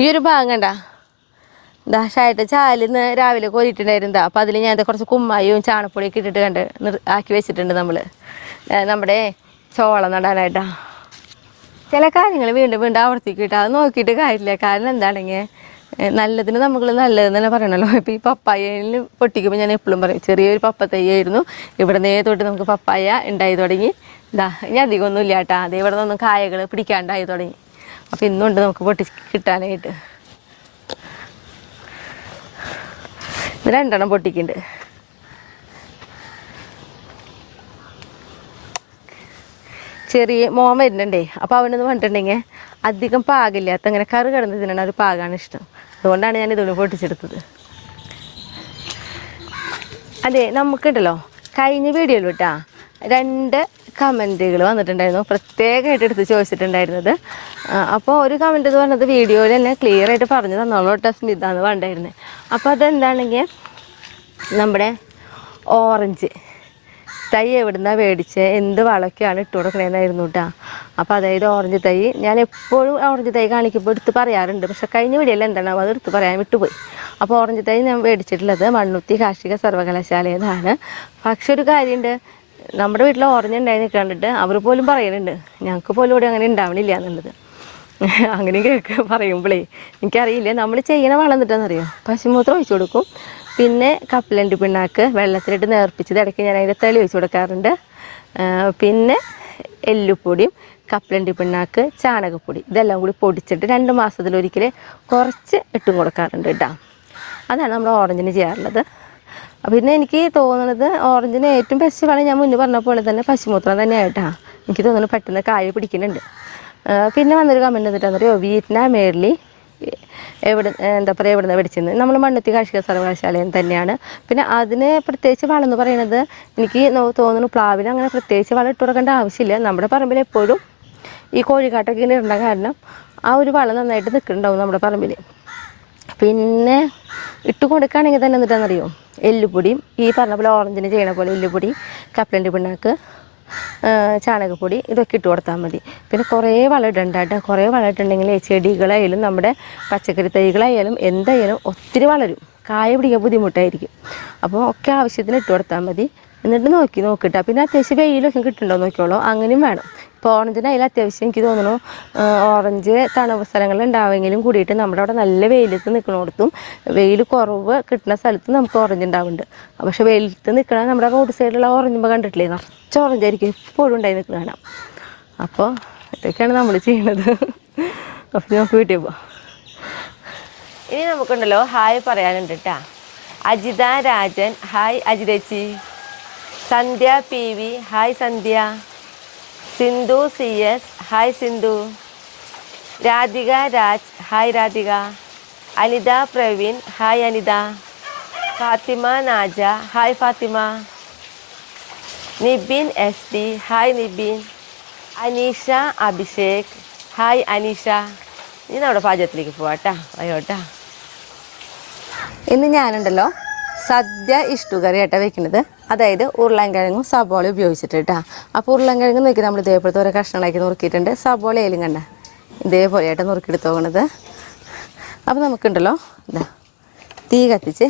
ഈ ഒരു ഭാഗം കണ്ട ഷായിട്ട് ചാലിന്ന് രാവിലെ കോരിയിട്ടുണ്ടായിരുന്നതാ. അപ്പോൾ അതിൽ ഞാൻ കുറച്ച് കുമ്മായും ചാണപ്പൊടിയൊക്കെ ഇട്ടിട്ട് ആക്കി വെച്ചിട്ടുണ്ട് നമ്മുടെ ചോളം നടാനായിട്ടാ. ചില കാര്യങ്ങൾ വീണ്ടും ആവർത്തിക്കിട്ട് അത് നോക്കിയിട്ട് കാര്യമില്ല. കാരണം എന്താണെങ്കിൽ നല്ലതിന് നമ്മൾ നല്ലതെന്ന് തന്നെ പറയണല്ലോ. ഇപ്പോൾ ഈ പപ്പായയിൽ പൊട്ടിക്കുമ്പോൾ ഞാൻ എപ്പോഴും പറയും, ചെറിയൊരു പപ്പത്തയ്യായിരുന്നു, ഇവിടെ തൊട്ട് നമുക്ക് പപ്പായ ഉണ്ടായി തുടങ്ങി. ഇനി അധികമൊന്നുമില്ല കേട്ടോ. അതേ ഇവിടെ നിന്നൊന്നും കായകൾ പിടിക്കാണ്ടായി തുടങ്ങി. അപ്പോൾ ഇന്നുണ്ട് നമുക്ക് കിട്ടാനായിട്ട്. ഇത് 2 എണ്ണം പൊട്ടിക്കുന്നുണ്ട്. ചെറിയ മോൻ വരുന്നുണ്ടേ. അപ്പോൾ അവനെന്ന് പറഞ്ഞിട്ടുണ്ടെങ്കിൽ അധികം പാകില്ലാത്ത അങ്ങനെ കറി കിടന്ന് തിന്നണ ഒരു പാകാണ് ഇഷ്ടം. അതുകൊണ്ടാണ് ഞാൻ ഇതുകൊണ്ട് പൊട്ടിച്ചെടുത്തത്. അതെ, നമുക്കുണ്ടല്ലോ കഴിഞ്ഞ വീഡിയോയിൽ വിട്ടാ 2 കമൻറ്റുകൾ വന്നിട്ടുണ്ടായിരുന്നു, പ്രത്യേകമായിട്ട് എടുത്ത് ചോദിച്ചിട്ടുണ്ടായിരുന്നത്. അപ്പോൾ ഒരു കമൻറ്റ് എന്ന് പറഞ്ഞത് വീഡിയോയിൽ തന്നെ ക്ലിയർ ആയിട്ട് പറഞ്ഞു തന്നോളൂ കേട്ടോ സ്മിത എന്ന് പറഞ്ഞിട്ടുണ്ടായിരുന്നത്. അപ്പോൾ അതെന്താണെങ്കിൽ നമ്മുടെ ഓറഞ്ച് തൈ എവിടുന്നാണ് മേടിച്ച് എന്ത് വളമൊക്കെയാണ് ഇട്ട് കൊടുക്കണേന്നായിരുന്നു കേട്ടോ. അപ്പോൾ അതായത് ഓറഞ്ച് തൈ ഞാൻ എപ്പോഴും ഓറഞ്ച് തൈ കാണിക്കുമ്പോൾ എടുത്ത് പറയാറുണ്ട്, പക്ഷേ കഴിഞ്ഞ വീഡിയോയിൽ എന്താണോ അത് എടുത്ത് പറയാൻ വിട്ടുപോയി. അപ്പോൾ ഓറഞ്ച് തൈ ഞാൻ മേടിച്ചിട്ടുള്ളത് മണ്ണുത്തി കാർഷിക സർവകലാശാലയിൽ നിന്നാണ്. പക്ഷെ ഒരു കാര്യമുണ്ട്, നമ്മുടെ വീട്ടിൽ ഓറഞ്ച് ഉണ്ടായി നിൽക്കാണ്ടിട്ട് അവർ പോലും പറയുന്നുണ്ട് ഞങ്ങൾക്ക് പോലും ഇവിടെ അങ്ങനെ ഉണ്ടാവണില്ല എന്നുള്ളത്. അങ്ങനെ കേൾക്ക് പറയുമ്പോഴേ എനിക്കറിയില്ല. നമ്മൾ ചെയ്യണ വളം എന്നിട്ടാണെന്നറിയോ, പശുമൂത്രം ഒഴിച്ചു കൊടുക്കും, പിന്നെ കപ്പലണ്ടി പിണ്ണാക്ക് വെള്ളത്തിലിട്ട് നേർപ്പിച്ചത് ഇടയ്ക്ക് ഞാൻ അതിൻ്റെ തെളി ഒഴിച്ചു കൊടുക്കാറുണ്ട്, പിന്നെ എല്ലുപ്പൊടിയും കപ്പലണ്ടി പിണ്ണാക്ക് ചാണകപ്പൊടി ഇതെല്ലാം കൂടി പൊടിച്ചിട്ട് 2 മാസത്തിലൊരിക്കൽ കുറച്ച് ഇട്ടും കൊടുക്കാറുണ്ട് കേട്ടോ. അതാണ് നമ്മൾ ഓറഞ്ചിന് ചെയ്യാറുള്ളത്. പിന്നെ എനിക്ക് തോന്നുന്നത് ഓറഞ്ചിന് ഏറ്റവും ബെസ്റ്റ് വളം ഞാൻ മുന്നേ പറഞ്ഞ പോലെ തന്നെ പശുമൂത്രം തന്നെയായിട്ടാണ് എനിക്ക് തോന്നുന്നു, പെട്ടെന്ന് കായ പിടിക്കുന്നുണ്ട്. പിന്നെ വന്നൊരു കമൻറ്റ് എന്നിട്ടാണെന്നറിയോ, വിയറ്റ്നാം മേർലി എന്താ പറയുക എവിടെ നിന്ന് മേടിച്ചത്, നമ്മൾ മണ്ണുത്തി കാർഷിക സർവകലാശാലയിൽ തന്നെയാണ്. പിന്നെ അതിന് പ്രത്യേകിച്ച് വളം എന്ന് പറയുന്നത് എനിക്ക് തോന്നുന്നു പ്ലാവിന് അങ്ങനെ പ്രത്യേകിച്ച് വളം ഇട്ട് കൊടുക്കേണ്ട ആവശ്യമില്ല. നമ്മുടെ പറമ്പിൽ എപ്പോഴും ഈ കോഴിക്കാട്ടൊക്കെ ഇങ്ങനെ ഇടേണ്ട കാരണം ആ ഒരു വളം നന്നായിട്ട് നിൽക്കുന്നുണ്ടാവും നമ്മുടെ പറമ്പിൽ. പിന്നെ ഇട്ട് കൊടുക്കുകയാണെങ്കിൽ തന്നെ എന്നിട്ടാണെന്നറിയോ, എല്ലുപൊടിയും ഈ പറഞ്ഞ പോലെ ഓറഞ്ചിന് ചെയ്യണ പോലെ എല്ലുപൊടി കപ്പലണ്ടി പിണ്ണാക്ക് ചാണകപ്പൊടി ഇതൊക്കെ ഇട്ട് കൊടുത്താൽ മതി. പിന്നെ കുറേ വളം ഇടണ്ട കേട്ടോ. കുറേ വളം ഇട്ടുണ്ടെങ്കിൽ ചെടികളായാലും നമ്മുടെ പച്ചക്കറി തൈകളായാലും എന്തായാലും ഒത്തിരി വളരും, കായ പിടിക്കാൻ ബുദ്ധിമുട്ടായിരിക്കും. അപ്പോൾ ഒക്കെ ആവശ്യത്തിന് ഇട്ട് കൊടുത്താൽ മതി. എന്നിട്ട് നോക്കിട്ടോ. പിന്നെ അത്യാവശ്യം വെയിലൊക്കെ കിട്ടുന്നുണ്ടോ നോക്കിയോളൂ, അങ്ങനെയും വേണം. ഇപ്പോൾ ഓറഞ്ചിനായാലും അത്യാവശ്യം എനിക്ക് തോന്നുന്നു ഓറഞ്ച് തണുപ്പ് സ്ഥലങ്ങളിൽ ഉണ്ടാവുമെങ്കിലും കൂടിയിട്ട് നമ്മുടെ അവിടെ നല്ല വെയിലത്ത് നിൽക്കണോടത്തും വെയിൽ കുറവ് കിട്ടുന്ന സ്ഥലത്തും നമുക്ക് ഓറഞ്ച് ഉണ്ടാവുന്നുണ്ട്. പക്ഷേ വെയിലത്ത് നിൽക്കണ നമ്മുടെ റോഡ് സൈഡിലുള്ള ഓറഞ്ചുമ്പോൾ കണ്ടിട്ടില്ലേ, നിറച്ച് ഓറഞ്ചായിരിക്കും എപ്പോഴും ഉണ്ടായി നിൽക്കുന്ന കാണാം. അപ്പോൾ ഇതൊക്കെയാണ് നമ്മൾ ചെയ്യുന്നത്. അപ്പോൾ നമുക്ക് വീട്ടിൽ പോവാം. ഇനി നമുക്കുണ്ടല്ലോ ഹായ് പറയാനുണ്ട് കേട്ടോ. അജിത രാജൻ ഹായ് അജിതേച്ചി, Sandhya P V hi Sandhya, Sindhu C S hi Sindhu, Radhika Raj hi Radhika, Anitha Praveen hi Anitha, Fathima Naja hi Fathima, Nibin S D hi Nibin, Aneesha Abhishek hi Aneesha. ഇനി നമ്മുടെ പാചകത്തിലേക്ക് പോവാട്ടാ, അയ്യോട്ടാ. ഇന്ന് ഞാനുണ്ടല്ലോ സദ്യ ഇഷ്ടുകറി ആയിട്ടാണ് വെക്കുന്നത്. അതായത് ഉരുളൻകിഴങ്ങും സബോള ഉപയോഗിച്ചിട്ട് കേട്ടോ. അപ്പോൾ ഉരുളൻകിഴങ്ങ് നോക്കി നമ്മൾ ഇതേപോലത്തെ ഓരോ കഷ്ണങ്ങളാക്കി നുറുക്കിയിട്ടുണ്ട്. സബോളയിലും കണ്ട ഇതേപോലെയായിട്ട് നുറുക്കിയെടുത്ത് പോകുന്നത്. അപ്പോൾ നമുക്കുണ്ടല്ലോ ഇതാ തീ കത്തിച്ച്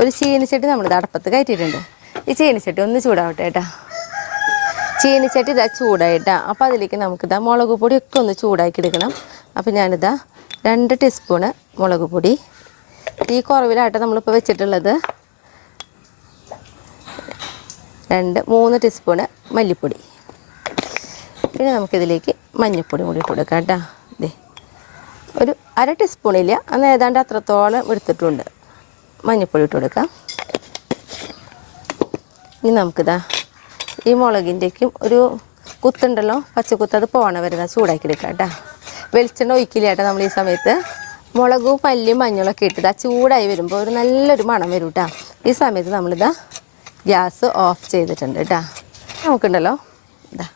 ഒരു ചീനിച്ചട്ടി നമ്മളിത് അടപ്പത്ത് കയറ്റിയിട്ടുണ്ട്. ഈ ചീനിച്ചട്ടി ഒന്ന് ചൂടാവട്ടെ കേട്ടോ. ചീനിച്ചട്ടി ഇതാ ചൂടായിട്ടാ. അപ്പോൾ അതിലേക്ക് നമുക്കിതാ മുളക് പൊടിയൊക്കെ ഒന്ന് ചൂടാക്കി എടുക്കണം. അപ്പോൾ ഞാനിതാ 2 ടീസ്പൂണ് മുളക് പൊടി, തീ കുറവിലായിട്ട് നമ്മളിപ്പോൾ വെച്ചിട്ടുള്ളത് 3 ടീസ്പൂണ് മല്ലിപ്പൊടി, പിന്നെ നമുക്കിതിലേക്ക് മഞ്ഞൾപ്പൊടി കൂടി ഇട്ട് കൊടുക്കാം കേട്ടോ. ഇതേ ഒരു 1/2 ടീസ്പൂണില്ല, അന്ന് ഏതാണ്ട് അത്രത്തോളം എടുത്തിട്ടുണ്ട് മഞ്ഞൾപ്പൊടി ഇട്ട് കൊടുക്കാം. ഇനി നമുക്കിതാ ഈ മുളകിൻ്റെക്കും ഒരു കുത്തുണ്ടല്ലോ പച്ചക്കുത്ത്, അത് പോണ വരുന്ന ചൂടാക്കി എടുക്കാം കേട്ടോ. വെളിച്ചെണ്ണ ഒഴിക്കില്ല കേട്ടോ നമ്മൾ ഈ സമയത്ത്. മുളകും മല്ലിയും മഞ്ഞളൊക്കെ ഇട്ടിട്ട് ആ ചൂടായി വരുമ്പോൾ ഒരു നല്ലൊരു മണം വരും കേട്ടോ. ഈ സമയത്ത് നമ്മളിതാ ഗ്യാസ് ഓഫ് ചെയ്തിട്ടുണ്ട് കേട്ടോ. നമുക്കുണ്ടല്ലോ ഇതാ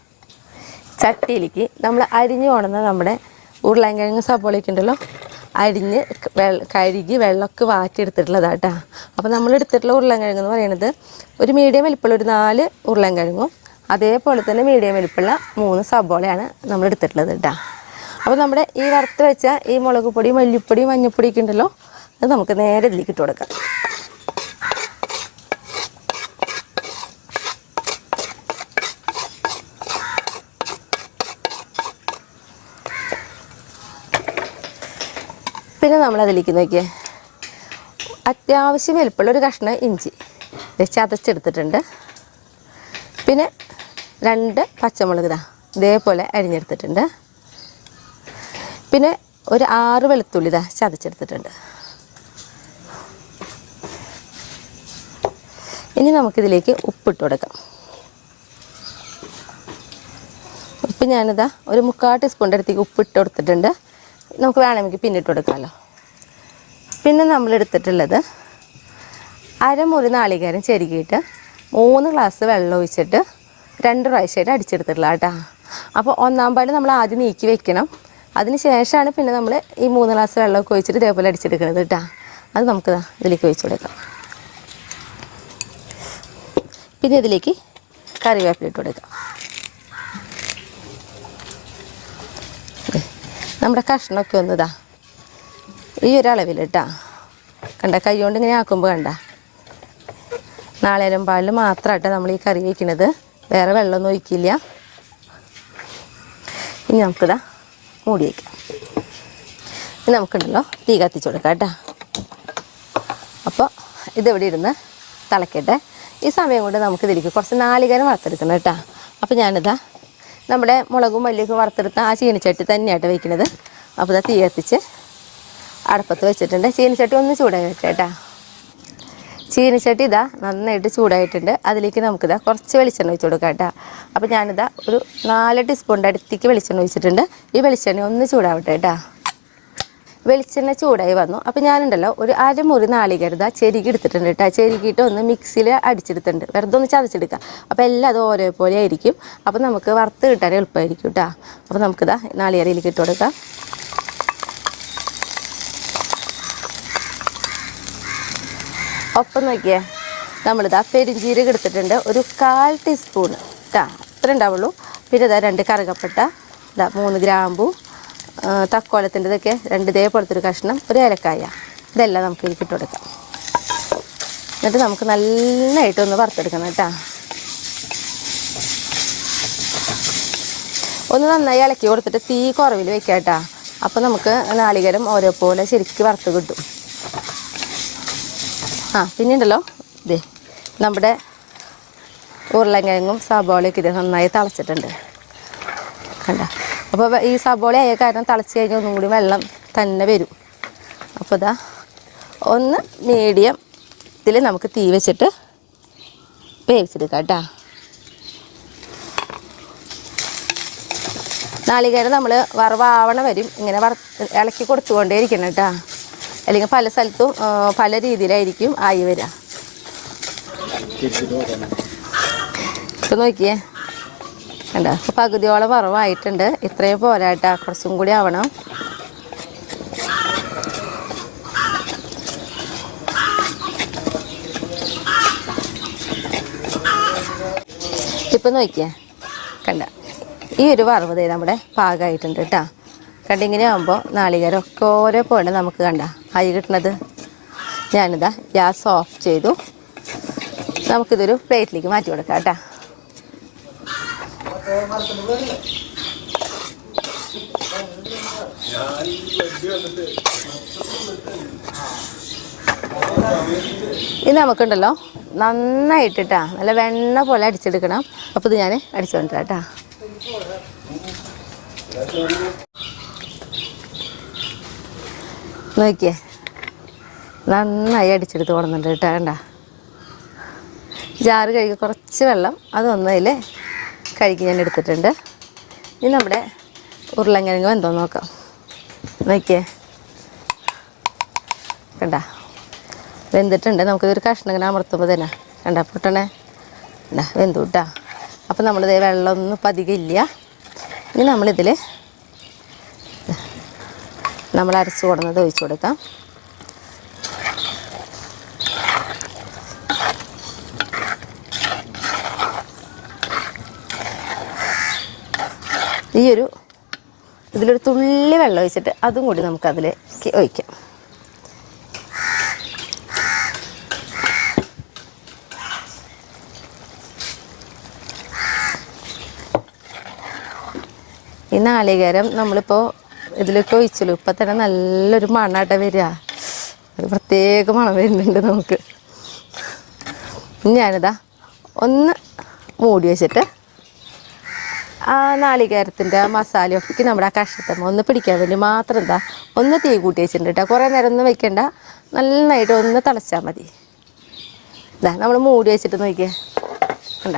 ചട്ടിയിലേക്ക് നമ്മൾ അരിഞ്ഞ് കൊണ്ടുവന്ന നമ്മുടെ ഉരുളൻകിഴങ്ങ് സബോളയൊക്കെ ഉണ്ടല്ലോ അരിഞ്ഞ് കഴുകി വെള്ളമൊക്കെ വാറ്റിയെടുത്തിട്ടുള്ളതാണ് കേട്ടോ. അപ്പോൾ നമ്മൾ എടുത്തിട്ടുള്ള ഉരുളൻകിഴങ്ങ് എന്ന് പറയുന്നത് ഒരു മീഡിയം വലിപ്പമുള്ള ഒരു 4 ഉരുളൻകിഴങ്ങും അതേപോലെ തന്നെ മീഡിയം വലിപ്പമുള്ള 3 സബോളയാണ് നമ്മൾ എടുത്തിട്ടുള്ളത് കേട്ടോ. അപ്പോൾ നമ്മുടെ ഈ വറുത്ത് വെച്ച ഈ മുളക് പൊടി മല്ലിപ്പൊടി മഞ്ഞൾപ്പൊടിയൊക്കെ ഉണ്ടല്ലോ അത് നമുക്ക് നേരെ ഇതിലേക്ക് ഇട്ട് കൊടുക്കാം. പിന്നെ നമ്മളതിലേക്ക് നോക്കിയേ അത്യാവശ്യം വലുപ്പമുള്ള ഒരു കഷ്ണം ഇഞ്ചി ചതച്ചെടുത്തിട്ടുണ്ട്. പിന്നെ 2 പച്ചമുളക് ഇതേപോലെ അരിഞ്ഞെടുത്തിട്ടുണ്ട്. പിന്നെ ഒരു 6 വെളുത്തുള്ളി ചതച്ചെടുത്തിട്ടുണ്ട്. ഇനി നമുക്കിതിലേക്ക് ഉപ്പിട്ട് കൊടുക്കാം. ഇപ്പം ഞാനിതാ ഒരു 3/4 ടീസ്പൂണിൻ്റെ അടുത്തേക്ക് ഉപ്പ് ഇട്ട് കൊടുത്തിട്ടുണ്ട്. നമുക്ക് വേണമെങ്കിൽ പിന്നെ ഇട്ട് കൊടുക്കാമല്ലോ. പിന്നെ നമ്മൾ എടുത്തിട്ടുള്ളത് അരമുറി നാളികേരം ചെരുകിയിട്ട് 3 ഗ്ലാസ് വെള്ളം ഒഴിച്ചിട്ട് 2 പ്രാവശ്യമായിട്ട് അടിച്ചെടുത്തിട്ടുള്ള കേട്ടോ. അപ്പോൾ 1-ാം പാല് നമ്മൾ ആദ്യം നീക്കി വെക്കണം. അതിന് ശേഷമാണ് പിന്നെ നമ്മൾ ഈ 3 ഗ്ലാസ് വെള്ളമൊക്കെ ഒഴിച്ചിട്ട് ഇതേപോലെ അടിച്ചെടുക്കുന്നത് കേട്ടോ. അത് നമുക്ക് ഇതിലേക്ക് ഒഴിച്ചു കൊടുക്കാം. പിന്നെ ഇതിലേക്ക് കറിവേപ്പില ഇട്ട് കൊടുക്കാം. നമ്മുടെ കഷ്ണമൊക്കെ ഒന്നിതാ ഈ ഒരളവിൽ കേട്ടോ. കണ്ട കൈ കൊണ്ട് ഇങ്ങനെ ആക്കുമ്പോൾ കണ്ട നാളികേരം പാലിൽ മാത്രമായിട്ട് നമ്മൾ ഈ കറി വയ്ക്കുന്നത്. വേറെ വെള്ളമൊന്നും ഒഴിക്കില്ല. ഇനി നമുക്കിതാ മൂടി വയ്ക്കാം. ഇനി നമുക്കുണ്ടല്ലോ തീ കത്തിച്ച് കൊടുക്കാം കേട്ടോ. അപ്പോൾ ഇതിവിടെ ഇരുന്ന് തിളക്കട്ടെ. ഈ സമയം കൊണ്ട് നമുക്ക് ഇതിലേക്ക് കുറച്ച് നാളികേരം വറുത്തെടുക്കണം കേട്ടോ. അപ്പോൾ ഞാനിതാ നമ്മുടെ മുളകും മല്ലിയൊക്കെ വറുത്തെടുത്ത ആ ചീനിച്ചട്ടി തന്നെയായിട്ട് വയ്ക്കുന്നത്. അപ്പോൾ ഇതാ തീ കത്തിച്ച് അടുപ്പത്ത് വെച്ചിട്ടുണ്ട്. ചീനിച്ചട്ടി ഒന്ന് ചൂടായി വെക്കാം കേട്ടോ. ചീനിച്ചട്ടി ഇതാ നന്നായിട്ട് ചൂടായിട്ടുണ്ട്. അതിലേക്ക് നമുക്കിതാ കുറച്ച് വെളിച്ചെണ്ണ ഒഴിച്ച് കൊടുക്കാം കേട്ടോ. അപ്പോൾ ഞാനിതാ ഒരു 4 ടീസ്പൂണിൻ്റെ അടുത്തേക്ക് വെളിച്ചെണ്ണ ഒഴിച്ചിട്ടുണ്ട്. ഈ വെളിച്ചെണ്ണ ഒന്ന് ചൂടാവട്ടെ കേട്ടോ. വെളിച്ചെണ്ണ ചൂടായി വന്നു. അപ്പോൾ ഞാനുണ്ടല്ലോ ഒരു അരമുറി നാളികേരം ഇതാ ചെരുകി എടുത്തിട്ടുണ്ട് കേട്ടോ. ചെരുകിയിട്ട് ഒന്ന് മിക്സിയിൽ അടിച്ചെടുത്തിട്ടുണ്ട്. വെറുതെ ഒന്ന് ചതച്ചെടുക്കുക. അപ്പോൾ എല്ലാം അത് ഓരോപോലെ ആയിരിക്കും. അപ്പോൾ നമുക്ക് വറുത്ത് കിട്ടാൻ എളുപ്പമായിരിക്കും കേട്ടോ. അപ്പോൾ നമുക്കിതാ നാളികേരയിലേക്ക് ഇട്ട് കൊടുക്കാം. ഒപ്പം നോക്കിയേ നമ്മളിതാ പെരുംജീരകം എടുത്തിട്ടുണ്ട്. ഒരു 1/4 ടീസ്പൂൺ കേട്ടോ, അത്ര ഉണ്ടാവുള്ളൂ. പിന്നെ ഇതാ 2 കറുകപ്പട്ട, ഇതാ 3 ഗ്രാമ്പു, തക്കോലത്തിൻ്റെതൊക്കെ 2 ഇതേപോലത്തൊരു കഷ്ണം, ഒരു ഏലക്കായ. ഇതെല്ലാം നമുക്ക് ഇതിലേക്ക് ഇട്ട് കൊടുക്കാം. എന്നിട്ട് നമുക്ക് നന്നായിട്ടൊന്ന് വറുത്തെടുക്കണം കേട്ടോ. ഒന്ന് നന്നായി ഇളക്കി കൊടുത്തിട്ട് തീ കുറവിൽ വെക്കാം കേട്ടോ. അപ്പോൾ നമുക്ക് നാളികേരം ഓരോ പോലെ ശരിക്കും വറുത്ത് കിട്ടും. പിന്നെ ഉണ്ടല്ലോ ഇതേ നമ്മുടെ ഉരുളക്കിഴങ്ങും സബോളയൊക്കെ ഇത് നന്നായി തിളച്ചിട്ടുണ്ട് കണ്ട. അപ്പോൾ ഈ സബോള ആയ കാരണം തിളച്ച് കഴിഞ്ഞാൽ ഒന്നും കൂടി വെള്ളം തന്നെ വരും. അപ്പോൾ ഇതാ ഒന്ന് മീഡിയം ഇതിൽ നമുക്ക് തീ വെച്ചിട്ട് വേവിച്ചെടുക്കാം കേട്ടോ. നാളികേരം നമ്മൾ വറവാവണ വരും ഇങ്ങനെ ഇളക്കി കൊടുത്തുകൊണ്ടേ ഇരിക്കണം കേട്ടോ. അല്ലെങ്കിൽ പല സ്ഥലത്തും പല രീതിയിലായിരിക്കും ആയി വരിക. ഇപ്പം നോക്കിയേ കണ്ട. അപ്പോൾ പകുതിയോളം വറവായിട്ടുണ്ട്. ഇത്രയും പോരാട്ടാ, കുറച്ചും കൂടി ആവണം. ഇപ്പം നോക്കിയേ കണ്ട. ഈ ഒരു വറവ് നമ്മുടെ പാകമായിട്ടുണ്ട് കേട്ടോ. കണ്ടിങ്ങനെ ആകുമ്പോൾ നാളികേരമൊക്കെ ഓരോ പോലെ നമുക്ക് കണ്ട ആയി കിട്ടണത്. ഞാനിതാ ഗ്യാസ് ഓഫ് ചെയ്തു. നമുക്കിതൊരു പ്ലേറ്റിലേക്ക് മാറ്റി കൊടുക്കാം കേട്ടോ. ഇത് നമുക്കുണ്ടല്ലോ നന്നായിട്ടിട്ടാ നല്ല വെണ്ണ പോലെ അടിച്ചെടുക്കണം. അപ്പോൾ ഇത് ഞാൻ അടിച്ചുകൊണ്ടിരാം കേട്ടോ. നോക്കിയേ നന്നായി അടിച്ചെടുത്ത് കൊടുക്കുന്നുണ്ട് കേട്ടോ. കണ്ട ജാറ് കഴുകി കുറച്ച് വെള്ളം അതൊന്നതിൽ കഴുകി ഞാൻ എടുത്തിട്ടുണ്ട്. ഇനി നമ്മുടെ ഉരുളക്കിഴങ്ങ് എന്തോ നോക്കാം. നോക്കിയേ കണ്ട വെന്തിട്ടുണ്ട്. നമുക്കിതൊരു കഷ്ണം ഇങ്ങനെ അമർത്തുമ്പോൾ തന്നെ കണ്ട പൊട്ടണേ കണ്ട വെന്തു കേട്ടോ. അപ്പോൾ നമ്മളിത് വെള്ളമൊന്നും പതികം ഇല്ല. ഇനി നമ്മളിതിൽ നമ്മൾ അരച്ച് കൊടുക്കുന്നത് ഒഴിച്ച് കൊടുക്കാം. ഇതിലൊരു തുള്ളി വെള്ളം ഒഴിച്ചിട്ട് അതും കൂടി നമുക്കതിലേക്ക് ഒഴിക്കാം. ഈ നാളികേരം നമ്മളിപ്പോൾ ഇതിലേക്ക് ഒഴിച്ചല്ലോ, ഇപ്പം തന്നെ നല്ലൊരു മണാട്ട വരിക. ഒരു പ്രത്യേക മണം വരുന്നുണ്ട് നമുക്ക്. ഞാനിതാ ഒന്ന് മൂടി വെച്ചിട്ട് ആ നാളികേരത്തിൻ്റെ മസാലയൊക്കെ നമ്മുടെ ആ കഷ്ണത്തമ്മ ഒന്ന് പിടിക്കാൻ വേണ്ടി മാത്രം എന്താ ഒന്ന് തീ കൂട്ടി വെച്ചിട്ടുണ്ട് കേട്ടോ. കുറേ നേരം ഒന്നും വെക്കണ്ട, നന്നായിട്ട് ഒന്ന് തിളച്ചാൽ മതി. ഇതാ നമ്മൾ മൂടി വെച്ചിട്ട് നോക്കിയേ കണ്ട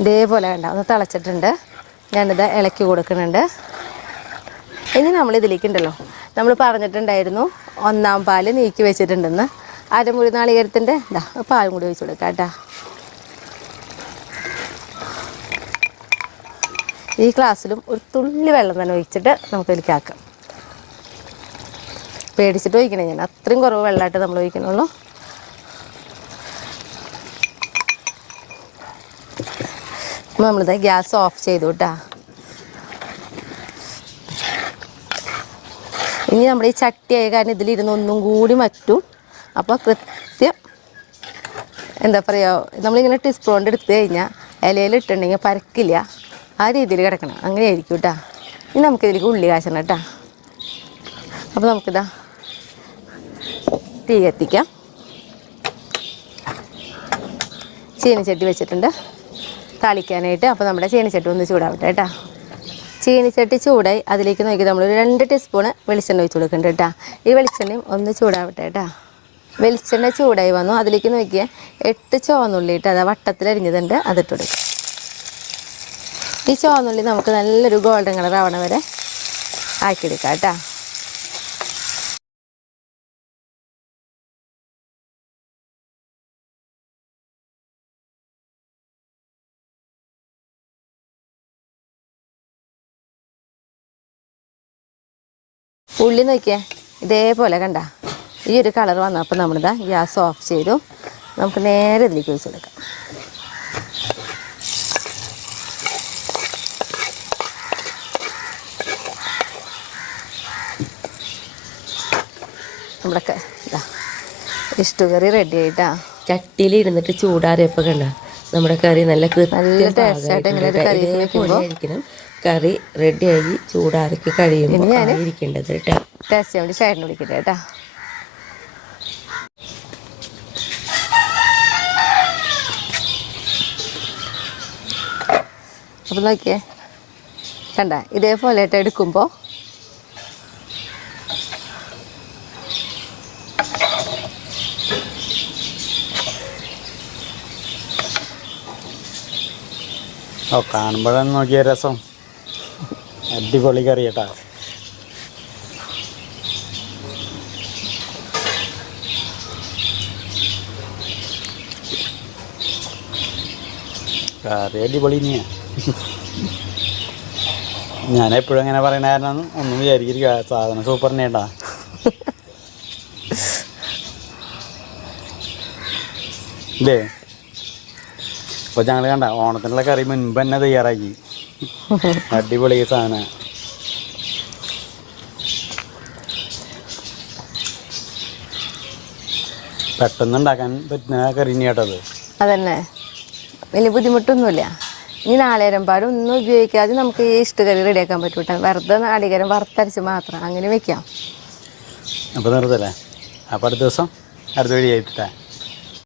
ഇതേപോലെ കണ്ട ഒന്ന് തിളച്ചിട്ടുണ്ട്. ഞാനിത് ഇളക്കി കൊടുക്കുന്നുണ്ട്. ഇനി നമ്മൾ ഇതിലേക്കുണ്ടല്ലോ, നമ്മൾ പറഞ്ഞിട്ടുണ്ടായിരുന്നു 1-ാം പാല് നീക്കി വെച്ചിട്ടുണ്ടെന്ന്. അരമുറി നാളികേരത്തിൻ്റെ പാലും കൂടി ഒഴിച്ച് കൊടുക്കാം കേട്ടോ. ഈ ഗ്ലാസ്സിലും ഒരു തുള്ളി വെള്ളം തന്നെ ഒഴിച്ചിട്ട് നമുക്ക് ഇതിലേക്ക് ആക്കാം. പേടിച്ചിട്ട് ഒഴിക്കണേ, ഞാൻ അത്രയും കുറവ് വെള്ളമായിട്ട് നമ്മൾ ഒഴിക്കണുള്ളൂ. അപ്പോൾ നമ്മളിത് ഗ്യാസ് ഓഫ് ചെയ്തു കേട്ടോ. ഇനി നമ്മൾ ഈ ചട്ടിയായ കാരണം ഇതിലിരുന്ന് ഒന്നും കൂടി വറ്റും. അപ്പോൾ കൃത്യം എന്താ പറയുക, നമ്മളിങ്ങനെ ടീസ്പൂൺ കൊണ്ട് എടുത്തു കഴിഞ്ഞാൽ ഇലയിൽ ഇട്ടുണ്ടെങ്കിൽ പരക്കില്ല, ആ രീതിയിൽ കിടക്കണം. അങ്ങനെ ആയിരിക്കും കേട്ടോ. ഇനി നമുക്കിതിലേക്ക് ഉള്ളി കാച്ചണം കേട്ടോ. അപ്പോൾ നമുക്കിതാ തീ കത്തിക്കാം. ചീനിച്ചട്ടി വെച്ചിട്ടുണ്ട് താളിക്കാനായിട്ട്. അപ്പോൾ നമ്മുടെ ചീനിച്ചട്ടി ഒന്ന് ചൂടാവട്ടെ കേട്ടോ. ചീനിച്ചട്ടി ചൂടായി അതിലേക്ക് നോക്കി നമ്മളൊരു 2 ടീസ്പൂണ് വെളിച്ചെണ്ണ ഒഴിച്ച് കൊടുക്കുന്നുണ്ട് കേട്ടോ. ഈ വെളിച്ചെണ്ണയും ഒന്ന് ചൂടാവട്ടെ കേട്ടോ. വെളിച്ചെണ്ണ ചൂടായി വന്നു. അതിലേക്ക് നോക്കിയാൽ 8 ചുവന്നുള്ളി ഇട്ട് അതാ വട്ടത്തിലരിഞ്ഞതുണ്ട്, അതിട്ട് കൊടുക്കുക. ഈ ചുവന്നുള്ളി നമുക്ക് നല്ലൊരു ഗോൾഡൻ കളർ ആവണ വരെ ആക്കിയെടുക്കാം കേട്ടോ. ഉള്ളി നോക്കിയേ ഇതേപോലെ കണ്ട ഈ ഒരു കളർ വന്നപ്പോൾ നമ്മളിതാ ഗ്യാസ് ഓഫ് ചെയ്തു. നമുക്ക് നേരെ ഇതിലേക്ക് ഒഴിച്ച് കൊടുക്കാം. നമ്മളൊക്കെ ഇതാ ഇഷ്ടകറി റെഡി ആയിട്ടാ. ചട്ടിയിൽ ഇരുന്നിട്ട് ചൂടാറിയപ്പോൾ കണ്ട നമ്മുടെ കറി നല്ല ടേസ്റ്റായിട്ട് ഇങ്ങനെ ഒരു കറി ഇരിക്കണം. കറി റെഡിയായി ചൂടാറിക്ക് കഴിയുമ്പോൾ ഇരിക്കേണ്ടത് കേട്ടോ. ടേസ്റ്റ് വേണ്ടി ചേട്ടന് വിളിക്കട്ടെ കേട്ടോ. അപ്പം നോക്കിയേ കണ്ട ഇതേപോലെ ആയിട്ട് എടുക്കുമ്പോൾ കാണുമ്പോഴാണ് നോക്കിയ രസം. അടിപൊളി കറി കേട്ടാ. കറി അടിപൊളി തന്നെയാ. ഞാൻ എപ്പോഴും അങ്ങനെ പറയണ കാരണം ഒന്നും വിചാരിക്കുക, സാധനം സൂപ്പർ തന്നെയാട്ടാ. ഇല്ലേ അപ്പോൾ ഞങ്ങൾ കണ്ട ഓണത്തിനുള്ള കറി മുൻപ് തന്നെ തയ്യാറാക്കി. അടിപൊളി സാധനം. പെട്ടെന്ന് ഉണ്ടാക്കാൻ പറ്റുന്ന കറി തന്നെയാട്ടത്. അതന്നെ, വലിയ ബുദ്ധിമുട്ടൊന്നുമില്ല. ഇനി നാളികേരം പാലും ഒന്നും ഉപയോഗിക്കാതെ നമുക്ക് ഈ ഇഷ്ടകറി റെഡിയാക്കാൻ പറ്റും കേട്ടോ. വെറുതെ നാളികേരം വറുത്തരച്ച് മാത്രം അങ്ങനെ വെക്കാം. അപ്പോൾ നിർത്തല്ലേ. അപ്പോൾ അടുത്ത ദിവസം അടുത്ത വഴി ആയിട്ടാ.